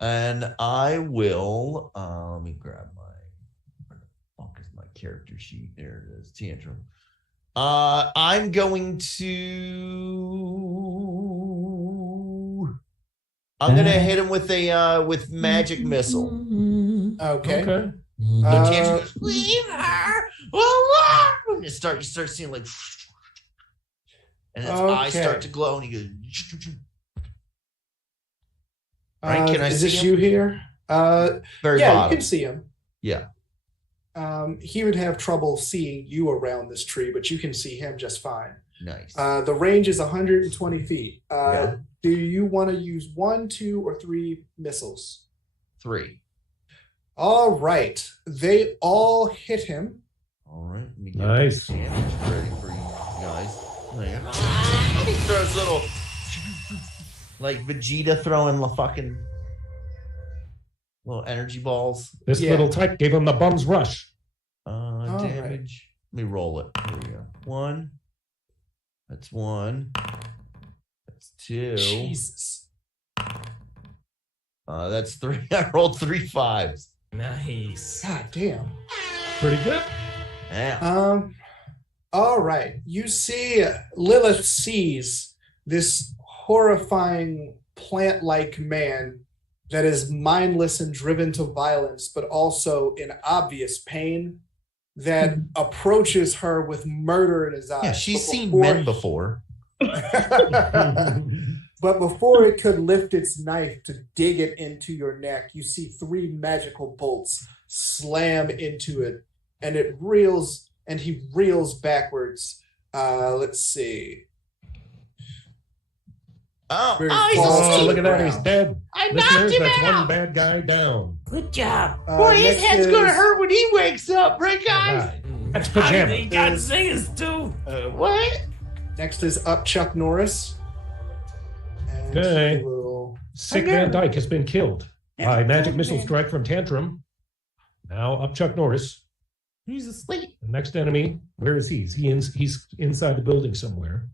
And I will let me grab where the fuck is my character sheet? There it is. Tantrum. I'm going to hit him with a with magic missile. Okay. So Tantrum goes, leave her alone. You start seeing like, and his eyes start to glow, and he goes. Right? Can I is see this him? you here? Very yeah, bottom. you can see him. Yeah. He would have trouble seeing you around this tree, but you can see him just fine. Nice. The range is 120 feet. Yeah. Do you want to use 1, 2, or 3 missiles? 3. All right. They all hit him. All right. Let me get Nice. damage ready for you guys. He throws little, like Vegeta throwing the fucking little energy balls. This little type gave him the bum's rush. Damage. right. Let me roll it. Here we go. 1. That's 1. That's 2. Jesus. That's 3. I rolled 3 5s. Nice. God damn. Pretty good. Yeah. All right. You see, Lilith sees this horrifying plant-like man that is mindless and driven to violence, but also in obvious pain, that approaches her with murder in his eyes. Yeah, she's But seen before men before. But before it could lift its knife to dig it into your neck, you see 3 magical bolts slam into it, and it reels, and he reels backwards. Let's see. Where he he's falls to Oh, the look at that. He's ground. dead. I Listeners, that's one bad guy down. Good job. Boy, his next head's gonna is- hurt when he wakes up, right, guys? Right. That's He pajama. got singers too. What? Next is up Chuck Norris. And Okay. he will- Sick Van Dyke has been killed by magic missile strike from Tantrum. Now up Chuck Norris. He's asleep. The next enemy, where is he? He's inside the building somewhere.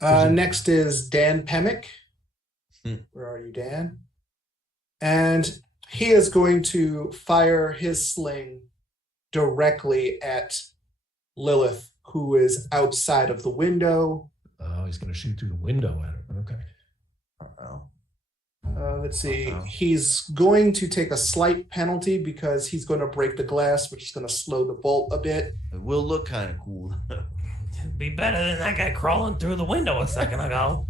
Next is Dan Pemick. Hmm. Where are you, Dan? And he is going to fire his sling directly at Lilith, who is outside of the window. Oh, he's going to shoot through the window at her. Okay. Uh-oh. Let's see. Uh-oh. He's going to take a slight penalty because he's going to break the glass, which is going to slow the bolt a bit. It will look kind of cool. It'd be better than that guy crawling through the window a second ago.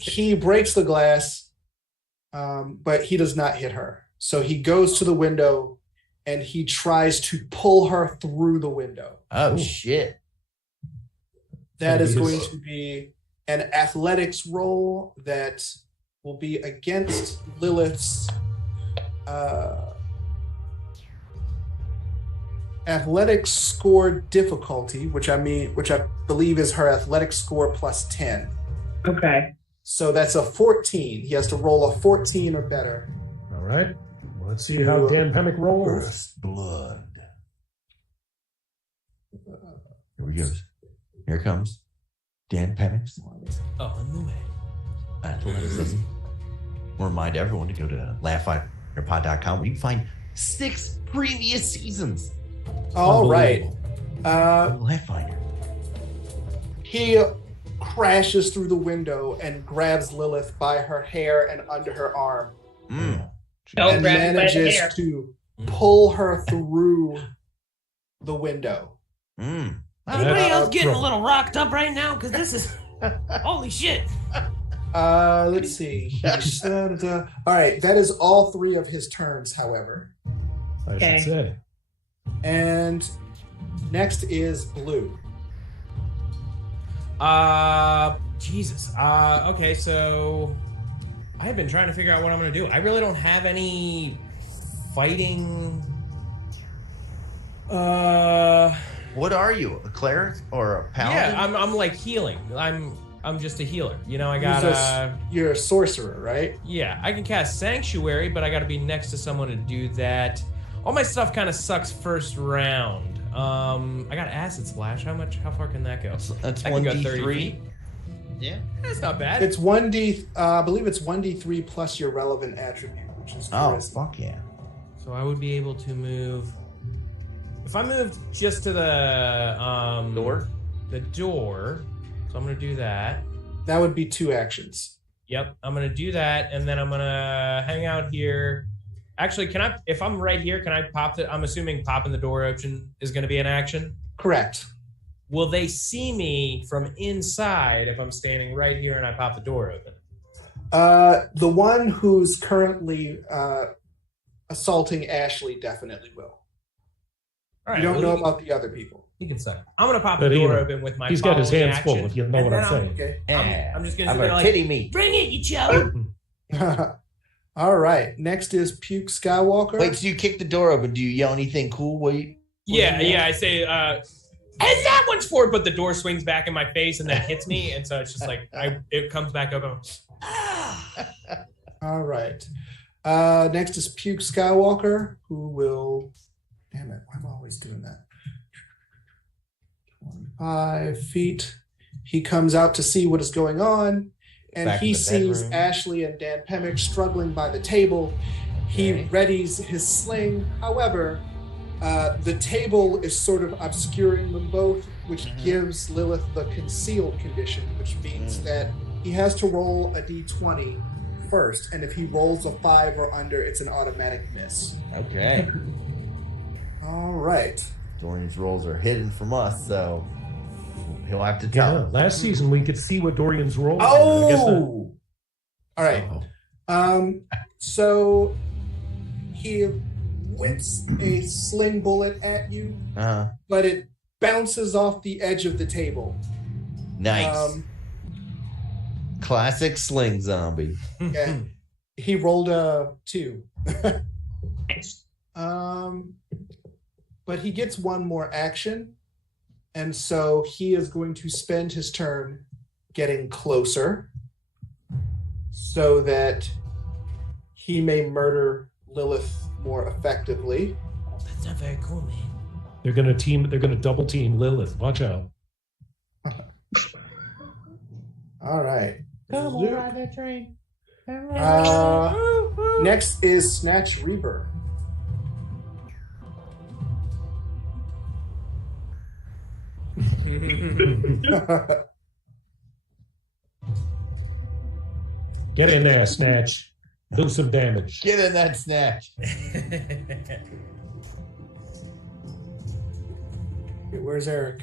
He breaks the glass, but he does not hit her. So he goes to the window and he tries to pull her through the window. Oh, shit. That is Maybe going his- to be an athletics roll that will be against Lilith's athletics score difficulty, which I believe is her athletics score plus 10. Okay. So that's a 14. He has to roll a 14 or better. All right. Let's see how Dan Pemick rolls. First blood. Here we go. Here comes Dan Pemick's On the way. athleticism. We'll remind everyone to go to laughfinderpod.com where you can find 6 previous seasons. All right. Laughfinder. He crashes through the window and grabs Lilith by her hair and under her arm. Don't And grab me by the manages hair. to pull her through the window. Anybody else getting a little rocked up right now? Because this is holy shit. Let's see. All right, that is all 3 of his turns, however. I should say. And next is Blue. Jesus. Okay, so I have been trying to figure out what I'm going to do. I really don't have any fighting. What are you? A cleric or a paladin? Yeah, I'm like healing. I'm just a healer. You know, I got You're a sorcerer, right? Yeah, I can cast Sanctuary, but I got to be next to someone to do that. All my stuff kind of sucks first round. I got Acid Splash. How far can that go? That's That can go 30 1d3. feet. Yeah. That's not bad. It's 1d. I believe it's 1d3 plus your relevant attribute, which is charisma. Fuck yeah. So I would be able to move. If I moved just to the Door? The door. So I'm gonna do that. That would be 2 actions. Yep, I'm gonna do that, and then I'm gonna hang out here. Actually, can I? If I'm right here, can I pop the? I'm assuming popping the door open is gonna be an action. Correct. Will they see me from inside if I'm standing right here and I pop the door open? The one who's currently assaulting Ashley definitely will. All right, You don't know about the other people. You can say. I'm gonna pop But, the you door know, open with my. he's got his following hands full, action, if you know and what then I'm saying. Okay. I'm just gonna I'm sit there a like, titty meat. Bring it, you chubby. All right. Next is Puke Skywalker. Wait, so you kick the door open. Do you yell anything cool? yeah. I say, and that one's forward, but the door swings back in my face and then hits me, and so it's just like it comes back open. All right. Next is Puke Skywalker, who will. Damn it! I'm always doing that. 25 feet. He comes out to see what is going on, and Back in he the sees bedroom. Ashley and Dan Pemick struggling by the table. He Okay. readies his sling. However, the table is sort of obscuring them both, which gives Lilith the concealed condition, which means that he has to roll a d20 first, and if he rolls a 5 or under, it's an automatic miss. Okay. All right. Dorian's rolls are hidden from us, so he'll have to Yeah, tell. last season we could see what Dorian's rolls were. I guess that- Oh! All right. So he whips a sling bullet at you, but it bounces off the edge of the table. Nice. Classic sling zombie. Yeah. He rolled a 2. But he gets one more action, and so he is going to spend his turn getting closer so that he may murder Lilith more effectively. That's not very cool, man. They're gonna double team Lilith. Watch out. All right. Come on, ride that train. Next is Snatch Reaper. Get in there, Snatch. Do some damage. Get in that snatch. Where's Eric?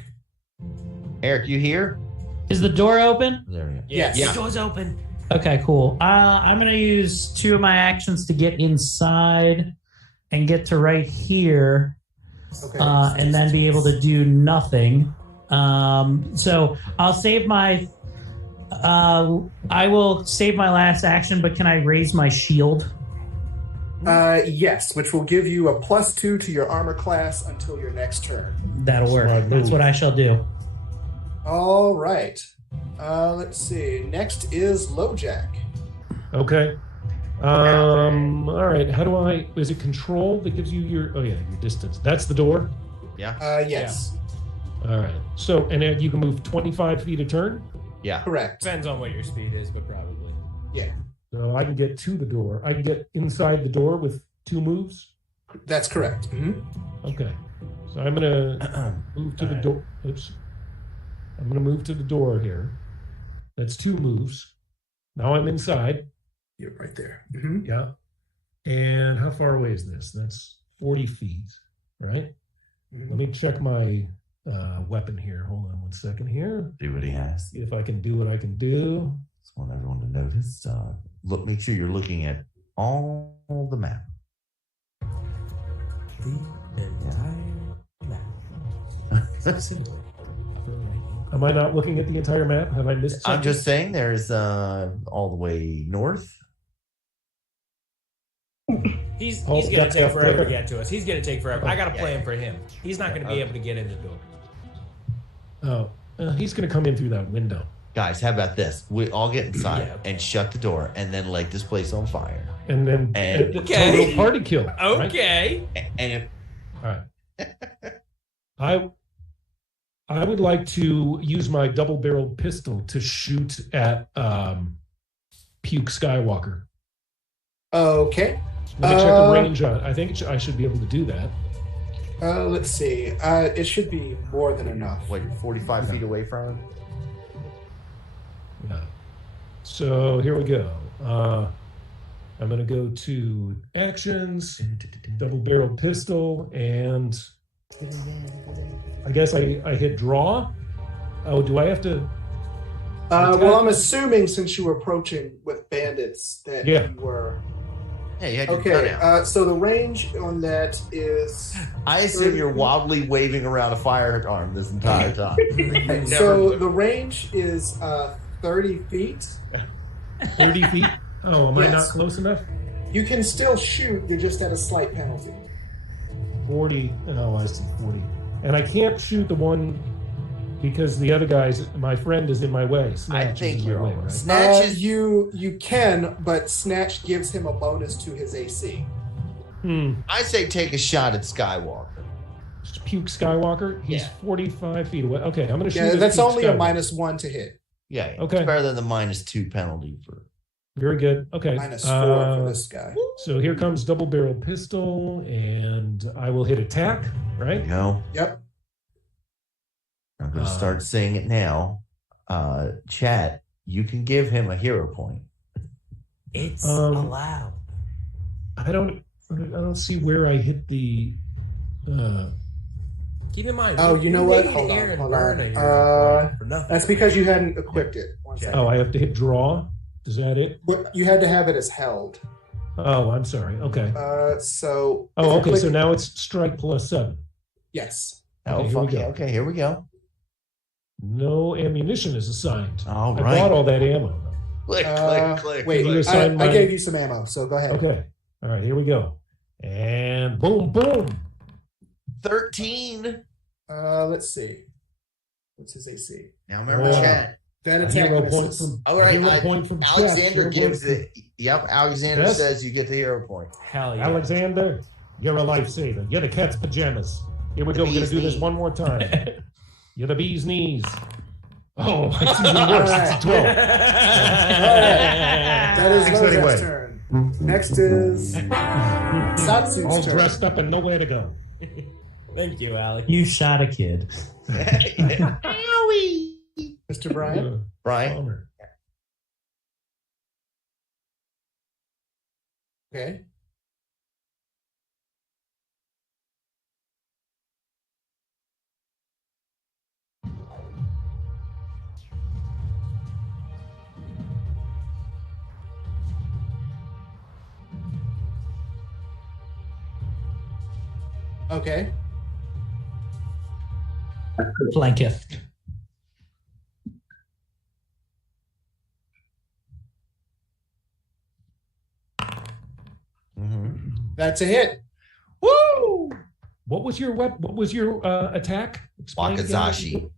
Eric, you here? Is the door open? There we go. Yes. The door's open. Okay, cool. I'm going to use 2 of my actions to get inside and get to right here, Okay. and then be able to do nothing. So I'll save my I will save my last action, but can I raise my shield? Yes, which will give you a +2 to your armor class until your next turn. That'll work. That's what I shall do. All right. Let's see. Next is LoJack. Okay. All right. How do I? Is it control that gives you your? Oh yeah, your distance. That's the door. Yeah. Yes. All right. So and then you can move 25 feet a turn. Yeah. Correct. Depends on what your speed is, but probably. Yeah. So I can get to the door. I can get inside the door with 2 moves. That's correct. Okay. So I'm gonna move to the door. Oops. I'm gonna move to the door here. That's 2 moves. Now I'm inside. You're right there. Yeah. And how far away is this? That's 40 feet, right? Let me check my weapon here. Hold on 1 second here. See what he has. See if I can do what I can do. Just want everyone to notice. Make sure you're looking at all the map. The entire map. Specifically. Am I not looking at the entire map? Have I missed something? I'm just saying there's all the way north. He's Oh, gonna that's take up forever there. to get to us. He's gonna take forever. I got a Yeah, plan yeah. for him. He's not gonna be able to get in the door. He's going to come in through that window. Guys, how about this? We all get inside Yeah. and shut the door and then light this place on fire. And then And- total party kill. right? Okay. And if All right. I would like to use my double-barreled pistol to shoot at Puke Skywalker. Okay. Let me check the range on it. I think I should be able to do that. Let's see. It should be more than enough. what, you're 45 feet away from him? Yeah. So here we go. I'm going to go to actions, double-barreled pistol, and I guess I hit draw. Oh, do I have to? Well, I'm assuming since you were approaching with bandits that Yeah. you were. Yeah, you had your gun Okay, out. so the range on that is. I assume you're wildly waving around a firearm this entire time. So the range is 30 feet. 30 feet? Oh, am I not Yes. close enough? You can still shoot, you're just at a slight penalty. 40. Oh, I see 40. And I can't shoot the one because the other guy's, my friend is in my way. I Snatch think is in you're my way, all right? Snatch is You can, but Snatch gives him a bonus to his AC. I say take a shot at Skywalker. Puke Skywalker, he's Yeah. 45 feet away. Okay, I'm going to shoot. Yeah, at that's Puke only a Skywalker. -1 to hit. Yeah, Okay. it's better than the -2 penalty for. Very good. Okay. -4 for this guy. So here comes double barrel pistol, and I will hit attack, right? Go. Yep. I'm going to start saying it now. Chat, you can give him a hero point. It's allowed. I don't see where I hit the. Keep in mind. Oh, you know what? may Hold air on. and Hold burn on. a hero point for nothing. That's because you hadn't equipped it. One second. Oh, I have to hit draw. Is that it? But you had to have it as held. Oh, I'm sorry. Okay. So. Oh, if you okay. So click- now it's strike +7. Yes. Oh, Okay, here we fuck yeah. go. Okay, here we go. No ammunition is assigned. All I right. bought all that ammo. Click, Wait, You I assign my- gave you some ammo, so go ahead. Okay. All right. Here we go. And boom, boom. 13. Let's see. What's his AC? Now remember, Yeah. chat. That A attack hero point misses. from. All right, a hero point from Chef. Alexander Hero gives point it. Yep, Alexander Yes. says you get the hero point. Hell from- yeah. Alexander, you're a lifesaver. You're the cat's pajamas. Here we go. We're going bee's to do this knees. one more time. You're the bee's knees. Oh, it's even worse. It's a 12. That is Thanks Loja's anyway. turn. Next is All Satsu's turn. dressed up and nowhere to go. Thank you, Alex. You shot a kid. Owie. Mr. Brian. Brian. Bummer. Okay. Okay. Flanketh. That's a hit. Woo! What was your What was your attack? Explain again. Wakazashi.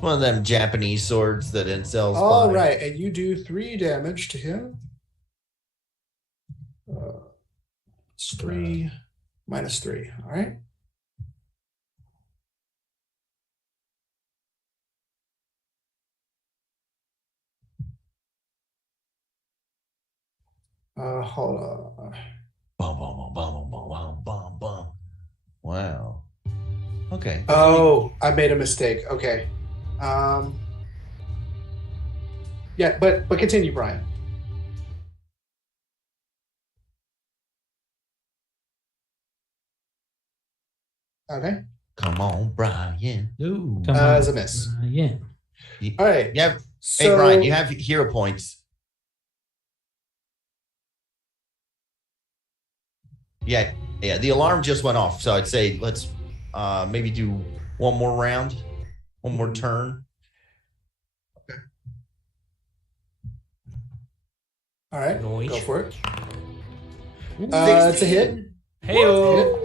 One of them Japanese swords that incels. All buy. right, and you do 3 damage to him. It's 3 minus 3. All right. Hold on. Bum, bum, bum, bum, bum, bum, bum, bum. Wow. Okay. Oh, I made a mistake. Okay. Yeah, but continue, Brian. Okay. Come on, Brian. Ooh. Come on. As a miss. Yeah. All right. You have, So, hey, Brian, you have hero points. Yeah, the alarm just went off. So I'd say let's maybe do one more round, one more turn. Okay. All right, Noise. go for it. It's a hit. Hey-o.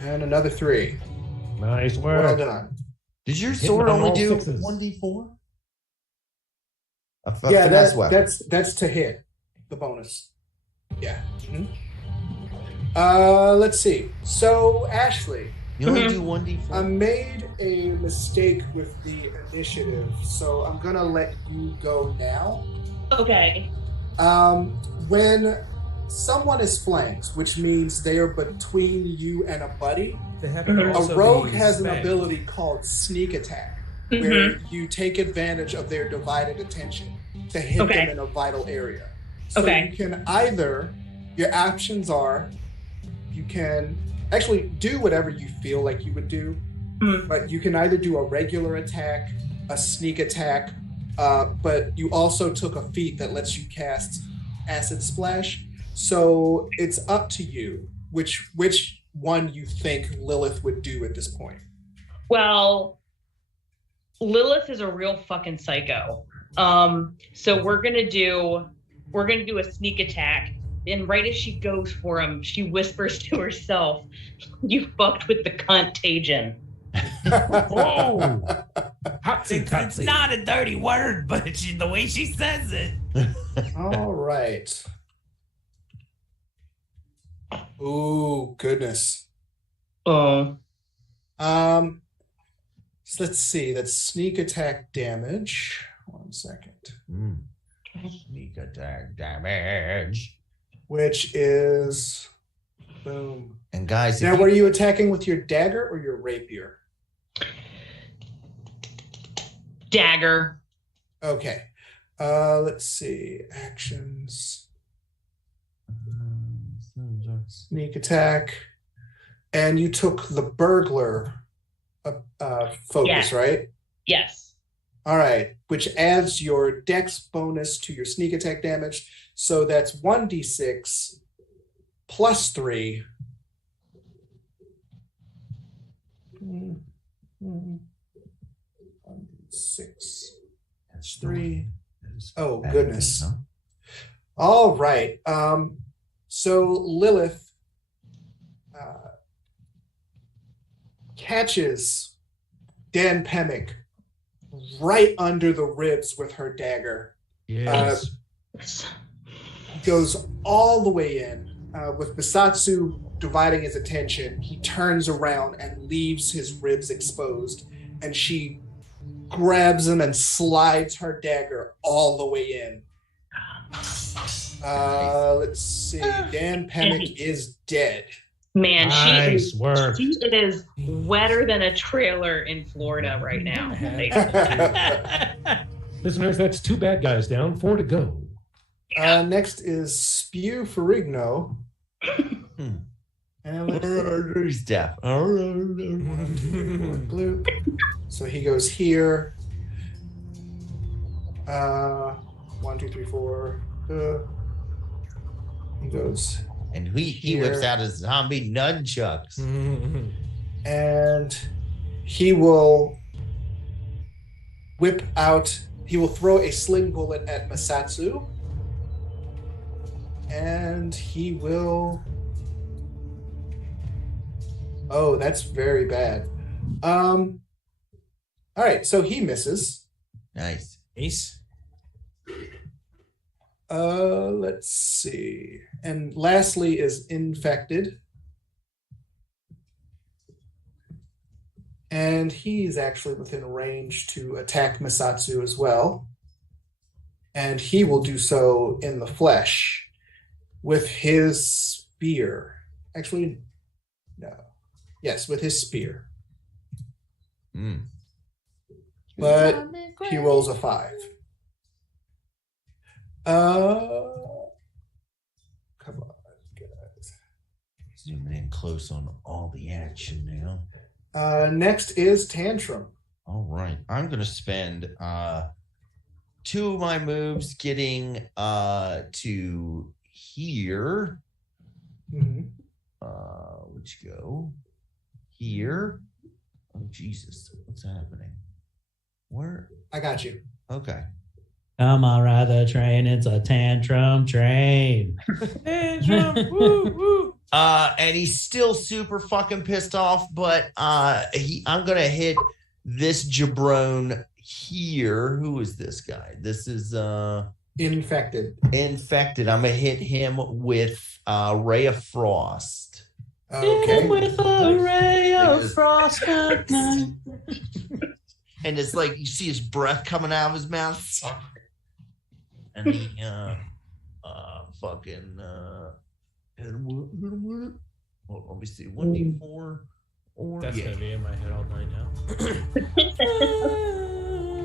And another 3. Nice Well work. done. Did your Hitting sword on only all do sixes. 1d4? Yeah, finesse weapon. that's to hit the bonus. Yeah. Let's see. So Ashley, You only do 1d4? I made a mistake with the initiative, so I'm gonna let you go now. Okay. When someone is flanked, which means they are between you and a buddy, They have a rogue has an ability called sneak attack, where you take advantage of their divided attention to hit them in a vital area. So you can either, your options are, you can actually do whatever you feel like you would do, but you can either do a regular attack, a sneak attack, but you also took a feat that lets you cast Acid Splash. So it's up to you which one you think Lilith would do at this point. Well, Lilith is a real fucking psycho. So we're gonna do a sneak attack, and right as she goes for him, she whispers to herself, "You fucked with the contagion." Oh, It's not a dirty word, but the way she says it. All right. Ooh, goodness. Oh. So let's see. That's sneak attack damage. 1 second. Sneak attack damage. Which is boom. And guys, Now, were you attacking with your dagger or your rapier? Dagger. Okay. Let's see. Actions. Sneak attack. And you took the burglar focus, right? Yes. All right. Which adds your dex bonus to your sneak attack damage. So that's 1d6 plus 3. 1d6 plus 3. Oh, goodness. All right. So Lilith catches Dan Pemick right under the ribs with her dagger. yes. Goes all the way in. With Bisatsu dividing his attention, he turns around and leaves his ribs exposed, and she grabs him and slides her dagger all the way in. Let's see. Dan Pemick is dead. Man, Nice work. she is wetter than a trailer in Florida right now. Listeners, that's 2 bad guys down, 4 to go. Next is Spew Ferrigno. And He's deaf. blue. So he goes here. 1, 2, 3, 4. He goes, And he whips out his zombie nunchucks. and he will whip out He will throw a sling bullet at Masatsu. And he will... Oh, that's very bad. All right, so he misses. Nice. Ace. Let's see. And lastly is infected. And he's actually within range to attack Masatsu as well. And he will do so in the flesh with his spear. Actually, no. Yes, with his spear. But he rolls a 5. Come on, guys. Zooming in close on all the action now. Next is Tantrum. All right. I'm going to spend 2 of my moves getting to here. Which go here. Oh, Jesus. What's happening? Where? I got you. Okay. Come on, ride the train. It's a tantrum train. Tantrum. Woo, woo. And he's still super fucking pissed off, but I'm gonna hit this jabron here. Who is this guy? This is Infected. Infected. I'm gonna hit him with Ray of Frost. Okay. With a ray of frost at night. And it's like you see his breath coming out of his mouth. And he fucking well, let me see, 1d4 or That's gonna be in my head all night now.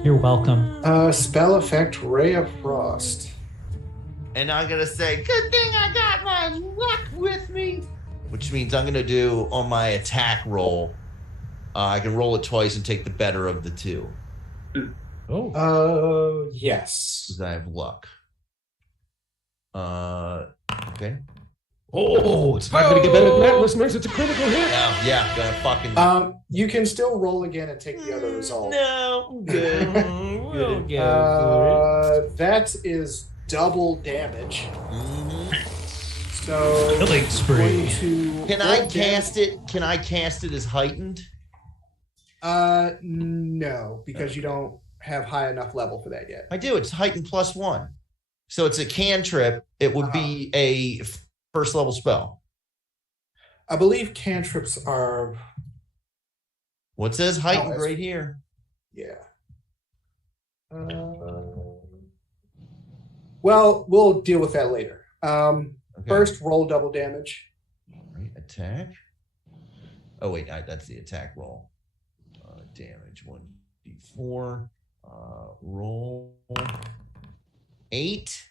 You're welcome. Spell effect Ray of Frost. And I'm gonna say, good thing I got my luck with me. Which means I'm gonna do on my attack roll. I can roll it twice and take the better of the 2. Yes. Because I have luck. Okay. Oh, it's not going to get better than that, listeners. It's a critical hit. Yeah, gonna fucking. You can still roll again and take the other result. No, good. We'll go for That is double damage. Mm-hmm. So Killing spree. Can I cast it? Can I cast it as heightened? No, because you don't have high enough level for that yet. I do. It's heightened +1. So it's a cantrip. It would be a first level spell. I believe cantrips are. What says heightened it's- right here? Yeah. Well, we'll deal with that later. Okay. First, roll double damage. All right, attack. Oh wait, that's the attack roll. Damage 1d4. Roll 8,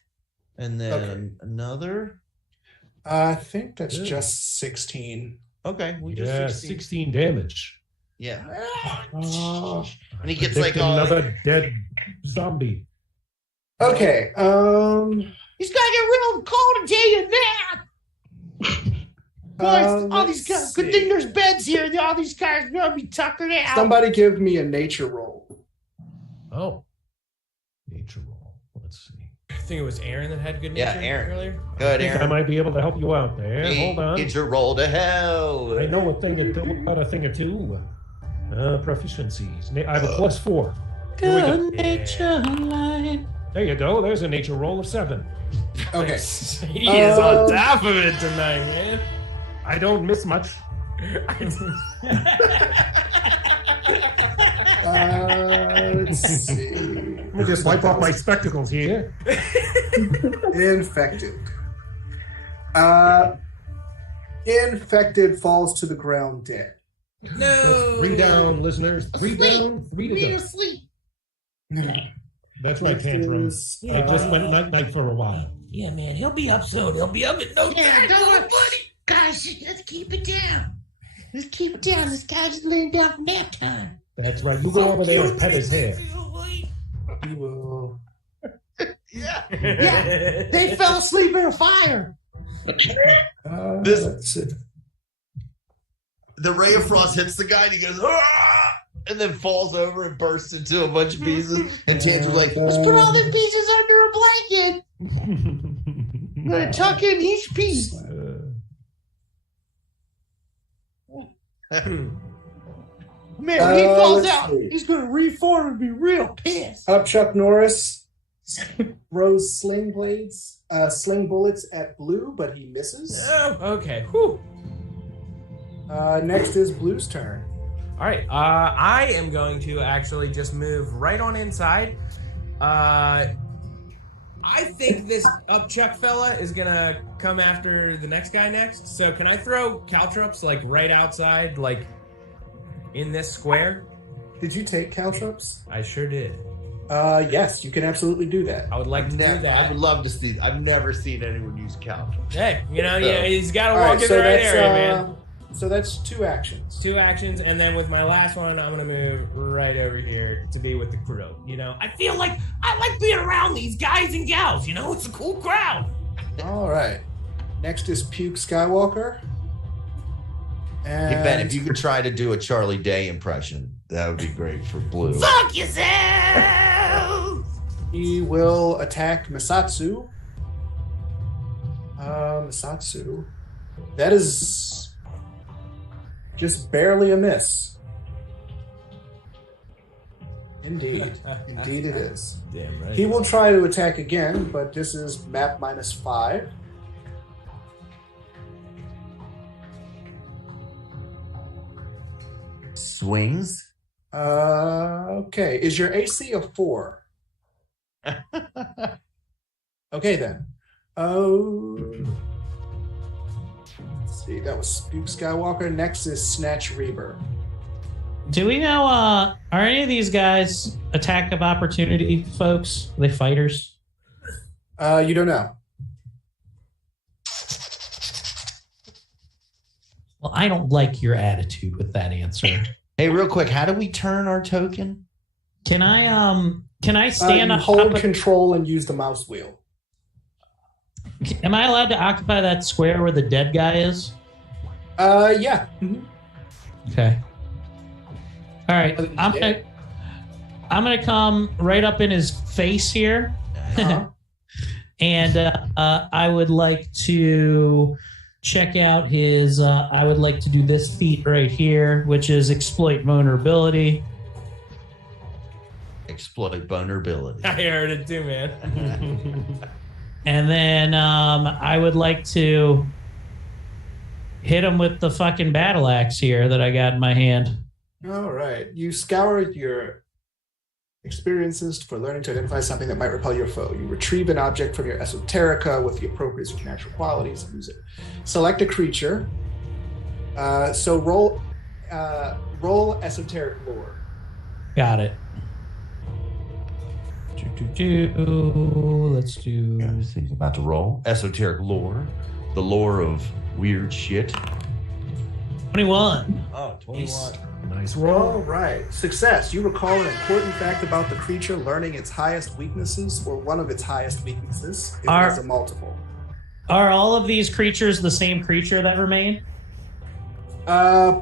and then another. I think that's Yeah. just 16. Okay, we just Yeah, 16. 16 damage. Yeah, Uh, and he gets like Predict another dead zombie. Okay. He's gonna get real cold and tell you that. Boys, all these guys. Good thing there's beds here. All these guys are gonna be tuckered out. Somebody give me a nature roll. Oh. Nature roll. Let's see. I think it was Aaron that had good Yeah, nature Aaron. earlier. Good, I think I Aaron. might be able to help you out there. Hold on. Get your roll to hell. I know a thing or two about a thing or two. Proficiencies. I have a +4. Here we go. Good nature line. There you go. There's a nature roll of 7. Okay. He is on top of it tonight, man. I don't miss much. Let's see. Let me just wipe off my spectacles here. Infected. Infected falls to the ground dead. That's 3 down, listeners. 3 down, 3 to Be go. asleep. That's my tantrum. I just went night-night for a while. Yeah, man, he'll be up soon. He'll be up in no Yeah, time. don't worry, buddy. Guys, let's keep it down. Let's keep it down. This guy's just laying down for nap time. That's right. You go over there and pet his hair. We will. Yeah. Yeah, they fell asleep in a fire. This- Let's see. The ray of frost hits the guy and he goes, "Ah!" and then falls over and bursts into a bunch of pieces. And Tanger's like, let's put all the pieces under a blanket. I'm gonna tuck in each piece. Man, when he falls out, he's gonna reform and be real pissed. Chuck Norris throws sling bullets at Blue, but he misses. Oh, okay. Whew. Next is Blue's turn. All right. I am going to actually just move right on inside. I think this upchuck fella is gonna come after the next guy next. So can I throw caltrops like right outside, like in this square? Did you take caltrops? I sure did. Yes, you can absolutely do that. I would like to do that. I would love to see. I've never seen anyone use caltrops. Hey, yeah, he's got to All walk right, in so the right that's, area, man. So that's 2 actions. 2 actions, and then with my last one, I'm gonna move right over here to be with the crew. I feel like I like being around these guys and gals. It's a cool crowd. All right. Next is Puke Skywalker. And Hey Ben, if you could try to do a Charlie Day impression, that would be great for Blue. Fuck yourself! he will attack Misatsu. Misatsu. That is just barely a miss. Indeed. Indeed it is. Damn right. He will try to attack again, but this is map -5. Swings. Okay. Is your AC a 4? Okay then. Oh. Let's see. That was Spook Skywalker. Next is Snatch Reaver. Do we know, are any of these guys attack of opportunity folks? Are they fighters? You don't know. Well, I don't like your attitude with that answer. Hey, real quick, how do we turn our token? Can I stand you up? hold control and use the mouse wheel. Am I allowed to occupy that square where the dead guy is? Yeah. Mhm. Okay. All right. I'm gonna come right up in his face here, Uh-huh. and I would like to check out his. I would like to do this feat right here, which is exploit vulnerability. Exploit vulnerability. I heard it too, man. And then I would like to hit him with the fucking battle axe here that I got in my hand. All right. You scour your experiences for learning to identify something that might repel your foe. You retrieve an object from your esoterica with the appropriate supernatural qualities and use it. Select a creature. So roll esoteric lore. Got it. Let's do. Yeah, he's about to roll. Esoteric lore. The lore of weird shit. 21. Oh, 21. Nice roll. All right. Success. You recall an important fact about the creature, learning its highest weaknesses or one of its highest weaknesses. It has a multiple. Are all of these creatures the same creature that remain?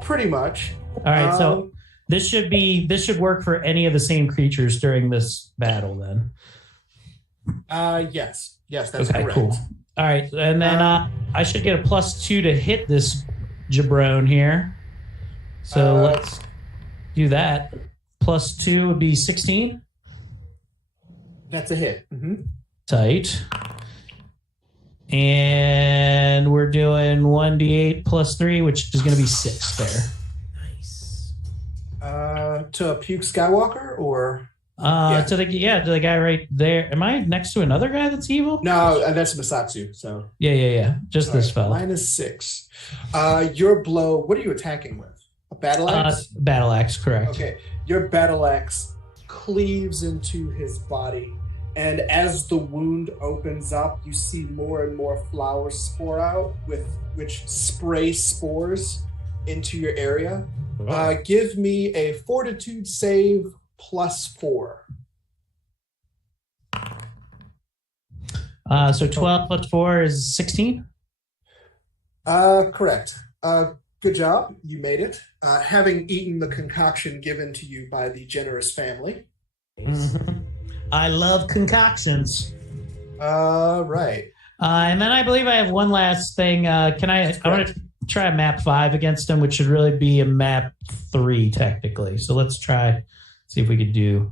Pretty much. All right, so this should work for any of the same creatures during this battle then. Yes. Yes, that's Okay, correct. cool. All right, and then I should get a +2 to hit this jabron here. So let's do that. +2 would be 16. That's a hit. Mm-hmm. Tight. And we're doing 1d8 +3, which is going to be 6 there. To a Puke Skywalker or To the guy right there. Am I next to another guy that's evil? no? That's Misatsu. So Yeah. Just this fella. -6. Your blow. What are you attacking with? A battle axe. Battle axe, correct. Okay. Your battle axe cleaves into his body, and as the wound opens up, you see more and more flowers spore out, which spray spores into your area. Give me a fortitude save +4. So 12 + 4 is 16? Correct. Good job. You made it. Having eaten the concoction given to you by the generous family. Mhm. I love concoctions. Right. And then I believe I have one last thing. I want to try a map 5 against him, which should really be a map 3 technically. So let's see if we could do.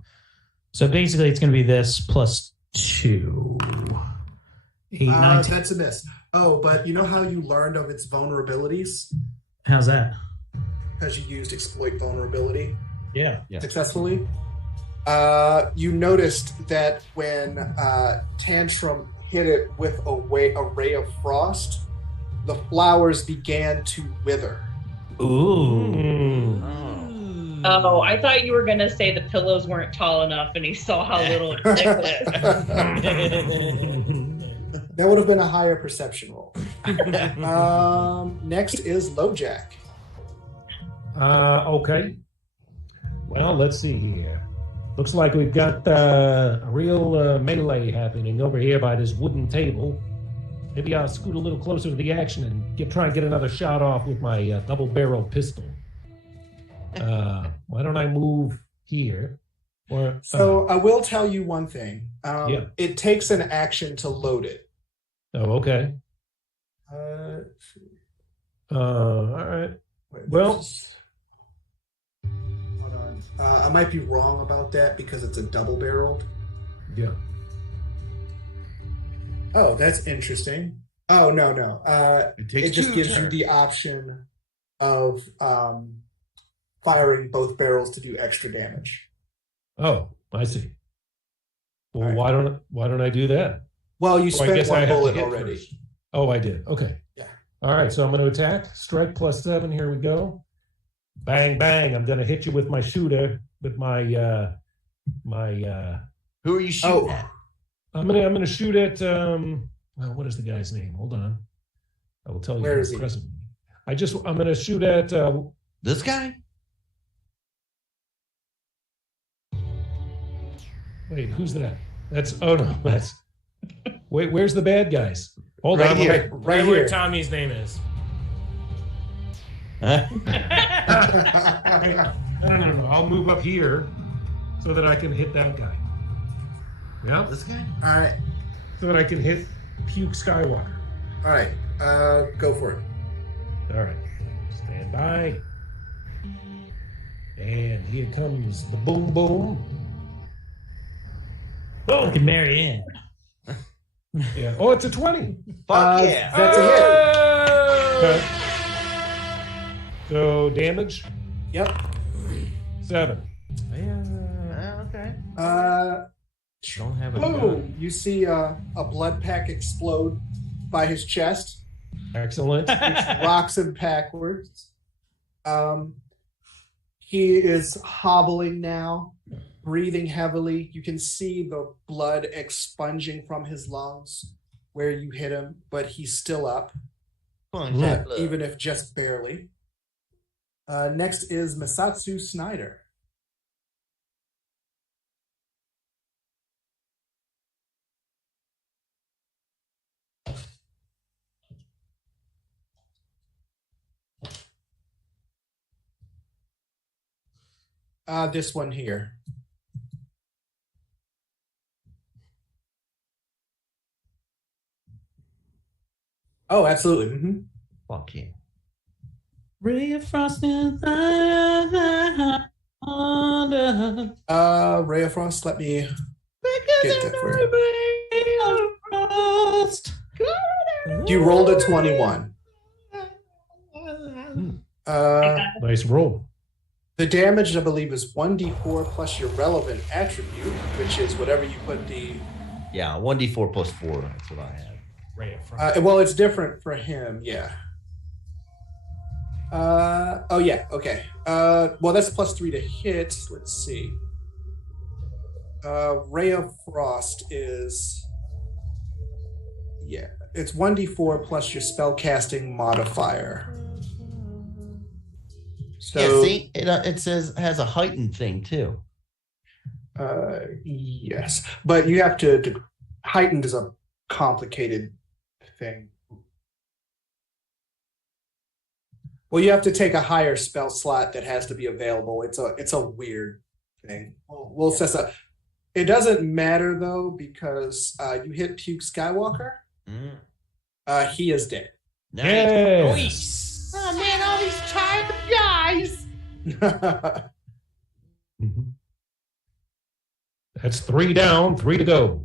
So basically, it's going to be this plus 2. 8, 9, that's a miss. Oh, but you know how you learned of its vulnerabilities? How's that? Because you used exploit vulnerability Yeah. successfully. You noticed that when Tantrum hit it with a ray of frost, the flowers began to wither. Ooh. Oh, I thought you were going to say the pillows weren't tall enough and he saw how little it was. That would have been a higher perception roll. Next is LoJack. Okay. Well, let's see here. Looks like we've got a real melee happening over here by this wooden table. Maybe I'll scoot a little closer to the action and try and get another shot off with my double-barreled pistol. Why don't I move here? So I will tell you one thing. It takes an action to load it. Oh, okay. All right. Well, hold on. I might be wrong about that because it's a double-barreled. Yeah. Oh, that's interesting. Oh, no. It just gives you the option of firing both barrels to do extra damage. Oh, I see. Well, right. Why don't I do that? Well, you spent one bullet already. First. Oh, I did. Okay. Yeah. All right, so I'm going to attack. Strike +7. Here we go. Bang, bang. I'm going to hit you with my shooter, with my Who are you shooting at? I'm gonna shoot at what is the guy's name? Hold on. I will tell you. Where is he? I'm gonna shoot at this guy? Wait, who's that? That's wait, where's the bad guys? Hold right on. Here. Right where Tommy's name is. No. I'll move up here so that I can hit that guy. Yeah. This guy? All right. So that I can hit Puke Skywalker. All right. Go for it. All right. Stand by. And here comes the boom boom. Oh, can marry in. Yeah. Oh, it's a 20. Fuck yeah. That's a hit. Okay. So damage? Yep. 7. Okay. Don't have a boom! gun. You see a blood pack explode by his chest. Excellent. Which rocks him backwards. He is hobbling now, breathing heavily. You can see the blood expunging from his lungs where you hit him, but he's still up, even if just barely. Next is Masatsu Snyder. This one here. Oh, absolutely. Mm-hmm. Fuck yeah. Ray of Frost is Ray of Frost, let me get that for you. You rolled a 21. Nice roll. The damage, I believe, is 1d4 plus your relevant attribute, which is whatever you put the... Yeah, 1d4 plus 4. That's what I have. Ray of Frost. Well, it's different for him, yeah. Oh, yeah, okay. Well, that's +3 to hit. Let's see. Ray of Frost is... Yeah, it's 1d4 plus your spellcasting modifier. So, yeah, see, it says has a heightened thing too. Yes, but you have to heightened is a complicated thing. Well, you have to take a higher spell slot that has to be available. It's a weird thing. We'll assess that. It doesn't matter though because you hit Puke Skywalker. He is dead. Nice. Oh man, all these tired guys. That's 3 down, 3 to go.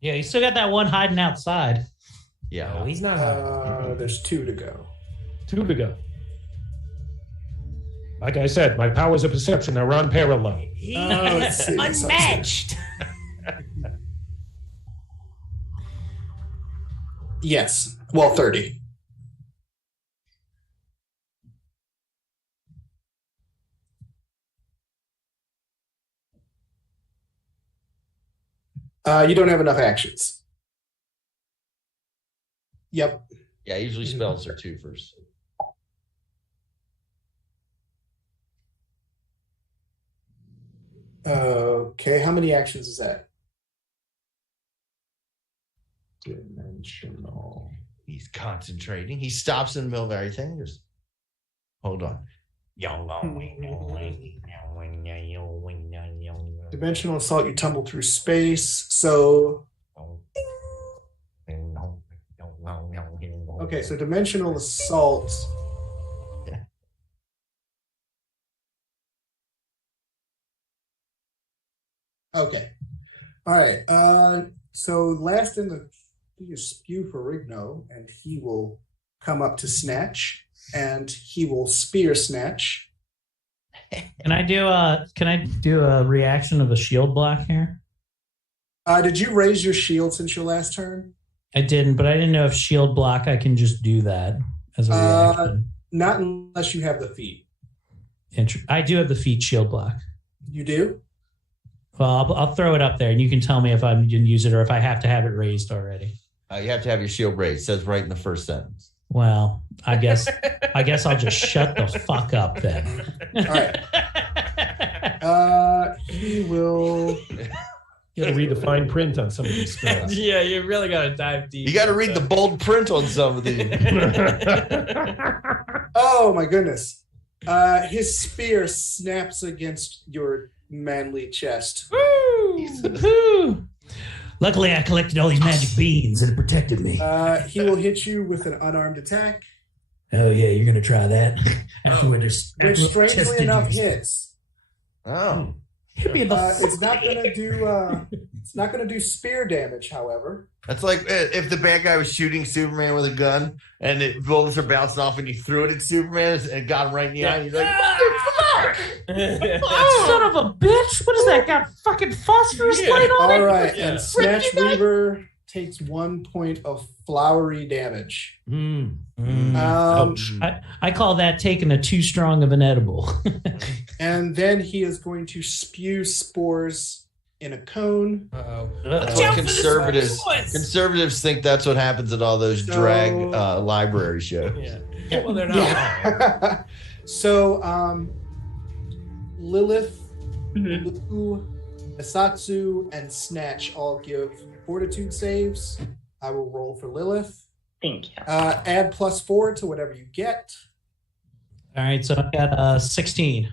Yeah, you still got that one hiding outside. Yeah. Oh, he's not. There's 2 to go. 2 to go. Like I said, my powers of perception are unparalleled. Let's see. Unmatched. Yes. Well, 30. You don't have enough actions. Yep. Yeah, usually spells are 2 first. Okay, how many actions is that? Dimensional. He's concentrating. He stops in the middle of everything. Just hold on. Dimensional assault, you tumble through space. So okay, so dimensional assault. Okay. All right. So last in the you spew for Rigno, and he will come up to Snatch, and he will spear Snatch. Can I do a reaction of a shield block here? Did you raise your shield since your last turn? I didn't, but I didn't know if shield block I can just do that as a reaction. Not unless you have the feat. I do have the feat shield block. You do? Well, I'll throw it up there, and you can tell me if I didn't use it or if I have to have it raised already. You have to have your shield raised. It says right in the first sentence. Well, I guess I'll just shut the fuck up then. All right. He will. You got to read the fine print on some of these spells. Yeah, you really got to dive deep. You got to read the bold print on some of these. Oh my goodness. His spear snaps against your manly chest. Woo! Luckily, I collected all these magic beans and it protected me. He will hit you with an unarmed attack. Oh yeah, you're gonna try that. Which strangely enough hits. Oh. Hit me in the It's not gonna do. It's not gonna do spear damage, however. That's like if the bad guy was shooting Superman with a gun and bullets are bouncing off and you threw it at Superman and it got him right in the eye. He's like, son of a bitch! What is that? Got fucking phosphorus light on it? All right, and Snatch Reaver takes 1 point of flowery damage. Ouch. I call that taking a too strong of an edible. And then he is going to spew spores in a cone. That's what conservatives think that's what happens at all those drag library shows. Yeah. Well, they're not. So, Lilith, Lu, Asatsu, and Snatch all give fortitude saves. I will roll for Lilith. Thank you. Add +4 to whatever you get. All right, so I've got 16.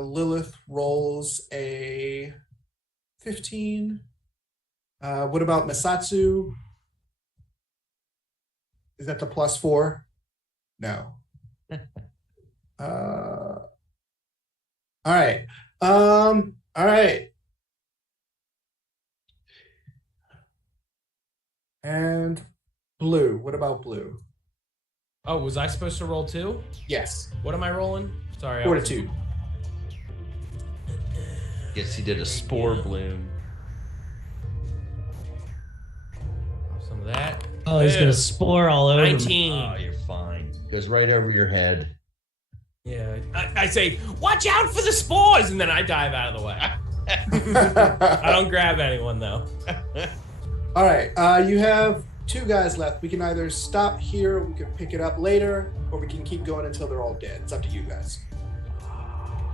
Lilith rolls a 15. What about Misatsu? Is that the +4? No. All right. All right. And Blue. What about Blue? Oh, was I supposed to roll 2? Yes. What am I rolling? Sorry. Fortitude. Guess he did a spore bloom. Some of that. Oh, he's gonna spore all over 19. Oh, you're fine. Goes right over your head. Yeah. I say, watch out for the spores, and then I dive out of the way. I don't grab anyone, though. All right. You have 2 guys left. We can either stop here, we can pick it up later, or we can keep going until they're all dead. It's up to you guys.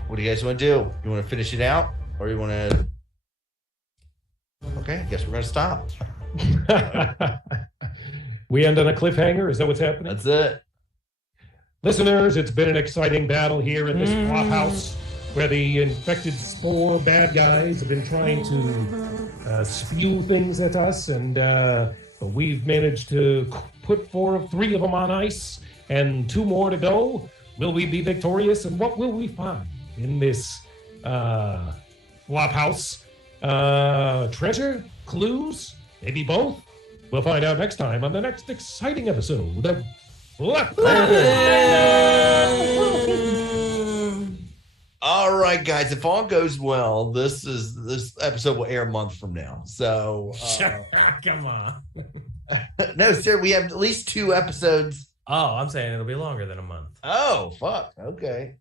What do you guys want to do? You want to finish it out? Or you want to... Okay, I guess we're going to stop. We end on a cliffhanger. Is that what's happening? That's it. Listeners, it's been an exciting battle here in this flop house where the infected spore bad guys have been trying to spew things at us, and but we've managed to put three of them on ice and 2 more to go. Will we be victorious, and what will we find in this flop house? Treasure? Clues? Maybe both? We'll find out next time on the next exciting episode of All right, guys. If all goes well, this episode will air a month from now. So, Come on. no, sir. We have at least 2 episodes. Oh, I'm saying it'll be longer than a month. Oh, fuck. Okay.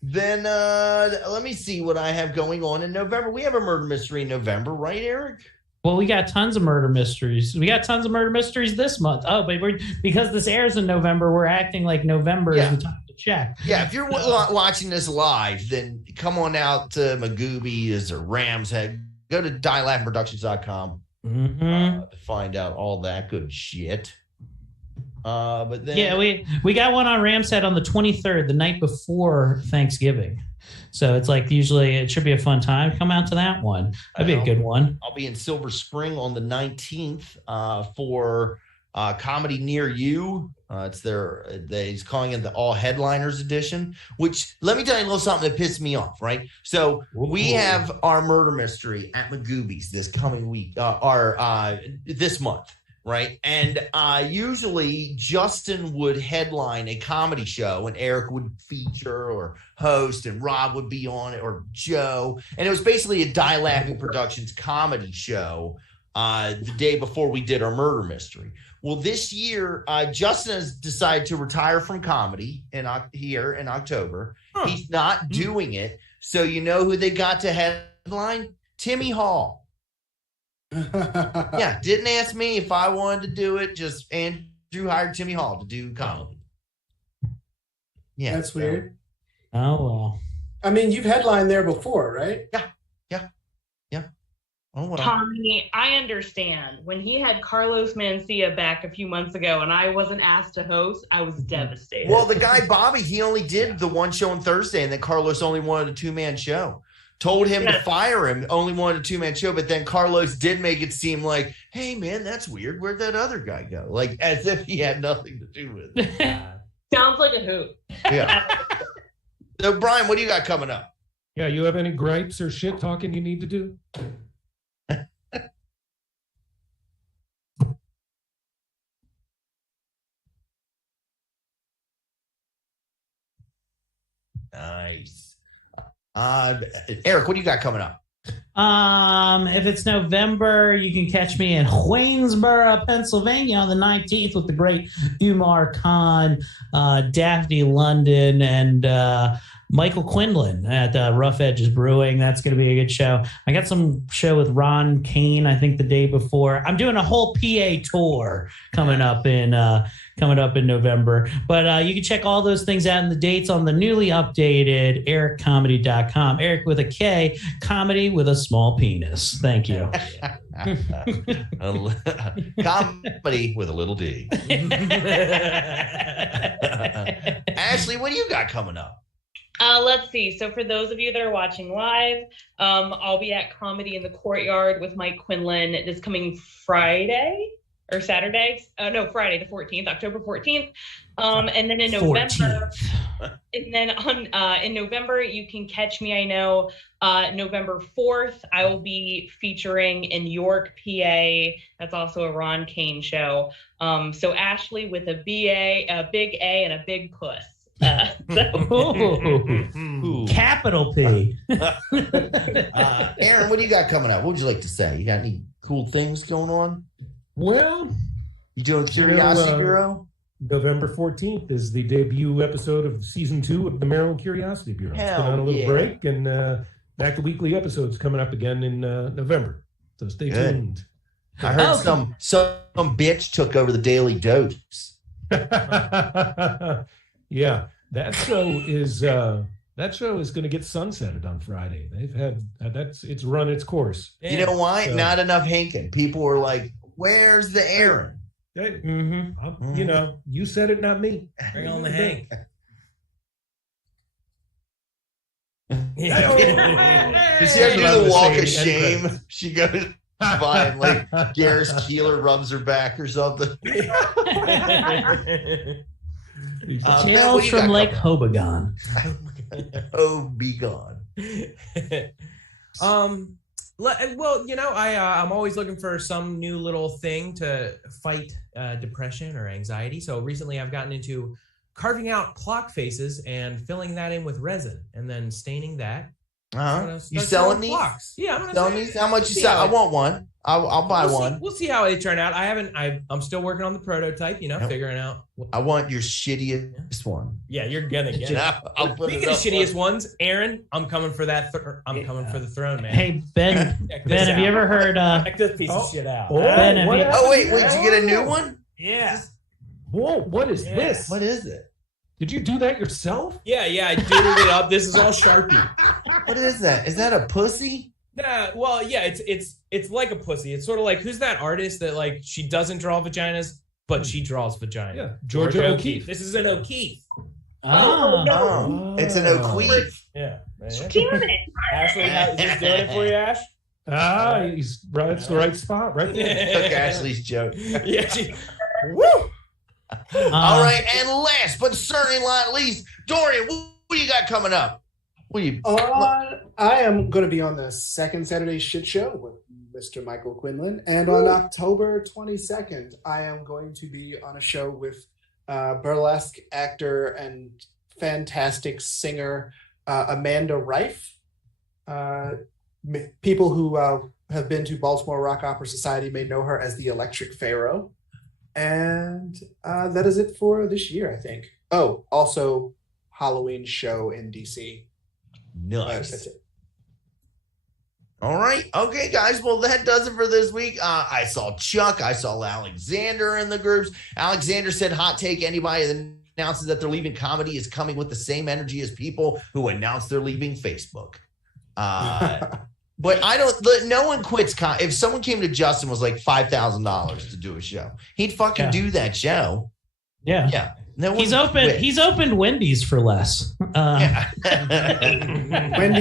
Then let me see what I have going on in November. We have a murder mystery in November, right, Eric? Well, we got tons of murder mysteries. We got tons of murder mysteries this month. Oh, but because this airs in November, we're acting like November is the time to check. Yeah, if you're watching this live, then come on out to Magoobies or Ram's Head. Go to dielaughingproductions.com to find out all that good shit. But then we got one on Ram's Head on the 23rd, the night before Thanksgiving. So it's like usually it should be a fun time. Come out to that one. That'd be a good one. I'll be in Silver Spring on the 19th for Comedy Near You. He's calling it the All Headliners edition, which let me tell you a little something that pissed me off, right? So we have our murder mystery at Magoobies this coming week, this month. Right. And usually Justin would headline a comedy show and Eric would feature or host and Rob would be on it or Joe. And it was basically a Die Laughing Productions comedy show the day before we did our murder mystery. Well, this year, Justin has decided to retire from comedy here in October. He's not doing it. So you know who they got to headline? Timmy Hall. Yeah, didn't ask me if I wanted to do it. Just Andrew hired Timmy Hall to do comedy. Yeah, that's weird. Oh well. I mean, you've headlined there before, right? Yeah. Oh, well. Tommy, I understand. When he had Carlos Mencia back a few months ago and I wasn't asked to host, I was devastated. Well, the guy Bobby, he only did the one show on Thursday, and then Carlos only wanted a 2-man show. Told him to fire him, only wanted a 2-man show, but then Carlos did make it seem like, hey, man, that's weird. Where'd that other guy go? Like, as if he had nothing to do with it. Sounds like a hoot. Yeah. So, Brian, what do you got coming up? Yeah, you have any gripes or shit talking you need to do? Nice. Eric, what do you got coming up? If it's November, you can catch me in Waynesboro, Pennsylvania on the 19th with the great Umar Khan, Daphne London, and Michael Quinlan at Rough Edges Brewing. That's going to be a good show. I got some show with Ron Kane, I think the day before. I'm doing a whole PA tour coming up in November. But you can check all those things out and the dates on the newly updated ericcomedy.com. Eric with a K, comedy with a small penis. Thank you. Comedy with a little D. Ashley, what do you got coming up? Let's see. So for those of you that are watching live, I'll be at Comedy in the Courtyard with Mike Quinlan this coming Friday or Saturday. No, Friday the 14th, October 14th. And then in November, in November, you can catch me. I know November 4th, I will be featuring in York, PA. That's also a Ron Kane show. So Ashley with a BA, a big A, and a big puss. Capital P. Aaron, what do you got coming up? What would you like to say? You got any cool things going on? Well, you doing Curiosity Bureau? November 14th is the debut episode of season 2 of the Maryland Curiosity Bureau. It's been on a little break, and back to weekly episodes coming up again in November. So stay tuned. I heard some bitch took over the Daily Dose. Yeah, that show is going to get sunsetted on Friday. They've had it's run its course. You know why? So, not enough Hankin. People were like, "Where's the Aaron?" Hey, Mm-hmm. you know, you said it, not me. Bring on the Hank. Does she ever do the walk of shame? She goes by and like Garrus Keeler rubs her back or something. Tales from Lake Hobogon. Oh, be gone. Well, you know, I'm always looking for some new little thing to fight depression or anxiety. So recently I've gotten into carving out clock faces and filling that in with resin and then staining that. You selling these? Clocks. Yeah, I'm gonna selling these. How much you sell? I want one. I'll buy one. We'll see how they turn out. I'm still working on the prototype. You know, figuring out. I want your shittiest one. Yeah, you're gonna get it. I'll put Speaking of shittiest ones, Aaron, I'm coming for that. I'm coming for the throne, man. Hey Ben, have you ever heard? Check this piece of shit out. Ben, wait, did you get a new one? Yeah. Whoa, what is this? What is it? Did you do that yourself? Yeah, I doodled it up. This is all Sharpie. What is that? Is that a pussy? Nah, well, yeah, it's like a pussy. It's sort of like, who's that artist that like she doesn't draw vaginas, but she draws vaginas? Yeah, Georgia O'Keeffe. This is an O'Keeffe. Oh, it's an O'Keeffe. Yeah. Damn it. Ashley, is this doing it for you, Ash? He's right. It's the right spot, right there. Took Ashley's joke. Yeah. Woo! All right, and last but certainly not least, Dorian, what do you got coming up? I am going to be on the second Saturday Shit Show with Mr. Michael Quinlan, and on October 22nd, I am going to be on a show with burlesque actor and fantastic singer Amanda Rife. People who have been to Baltimore Rock Opera Society may know her as the Electric Pharaoh. And that is it for this year, I think. Oh, also Halloween show in DC. Nice. That's it. All right. Okay, guys. Well, that does it for this week. I saw Chuck. I saw Alexander in the groups. Alexander said, hot take, anybody that announces that they're leaving comedy is coming with the same energy as people who announce they're leaving Facebook. But no one quits. If someone came to Justin was like $5,000 to do a show, he'd fucking do that show. Yeah. Yeah. No one He's opened Wendy's for less. Wendy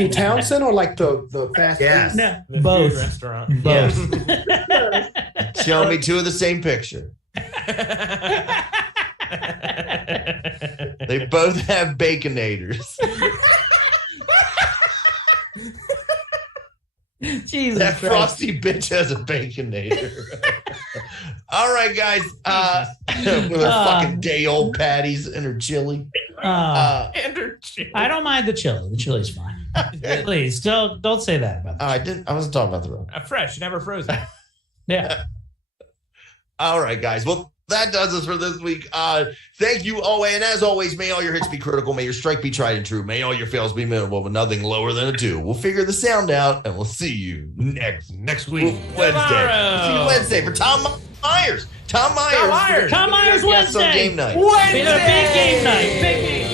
Townsend or like the fast Yes. No, The both. food restaurant. Both. Show me two of the same picture. They both have baconators. Jesus That Christ. frosty bitch has a baconator. All right, guys. With her fucking day-old patties and her chili. And her chili. I don't mind the chili. The chili's fine. Please don't say that about that. I wasn't talking about the road. Fresh, never frozen. Yeah. All right, guys. Well, that does us for this week. Thank you. Oh, and as always, may all your hits be critical. May your strike be tried and true. May all your fails be minimal, but nothing lower than a 2. We'll figure the sound out, and we'll see you next week, Wednesday. Tomorrow. See you Wednesday for Tom Myers. Tom Myers Wednesday. on game night. Wednesday. Big game night. Big game.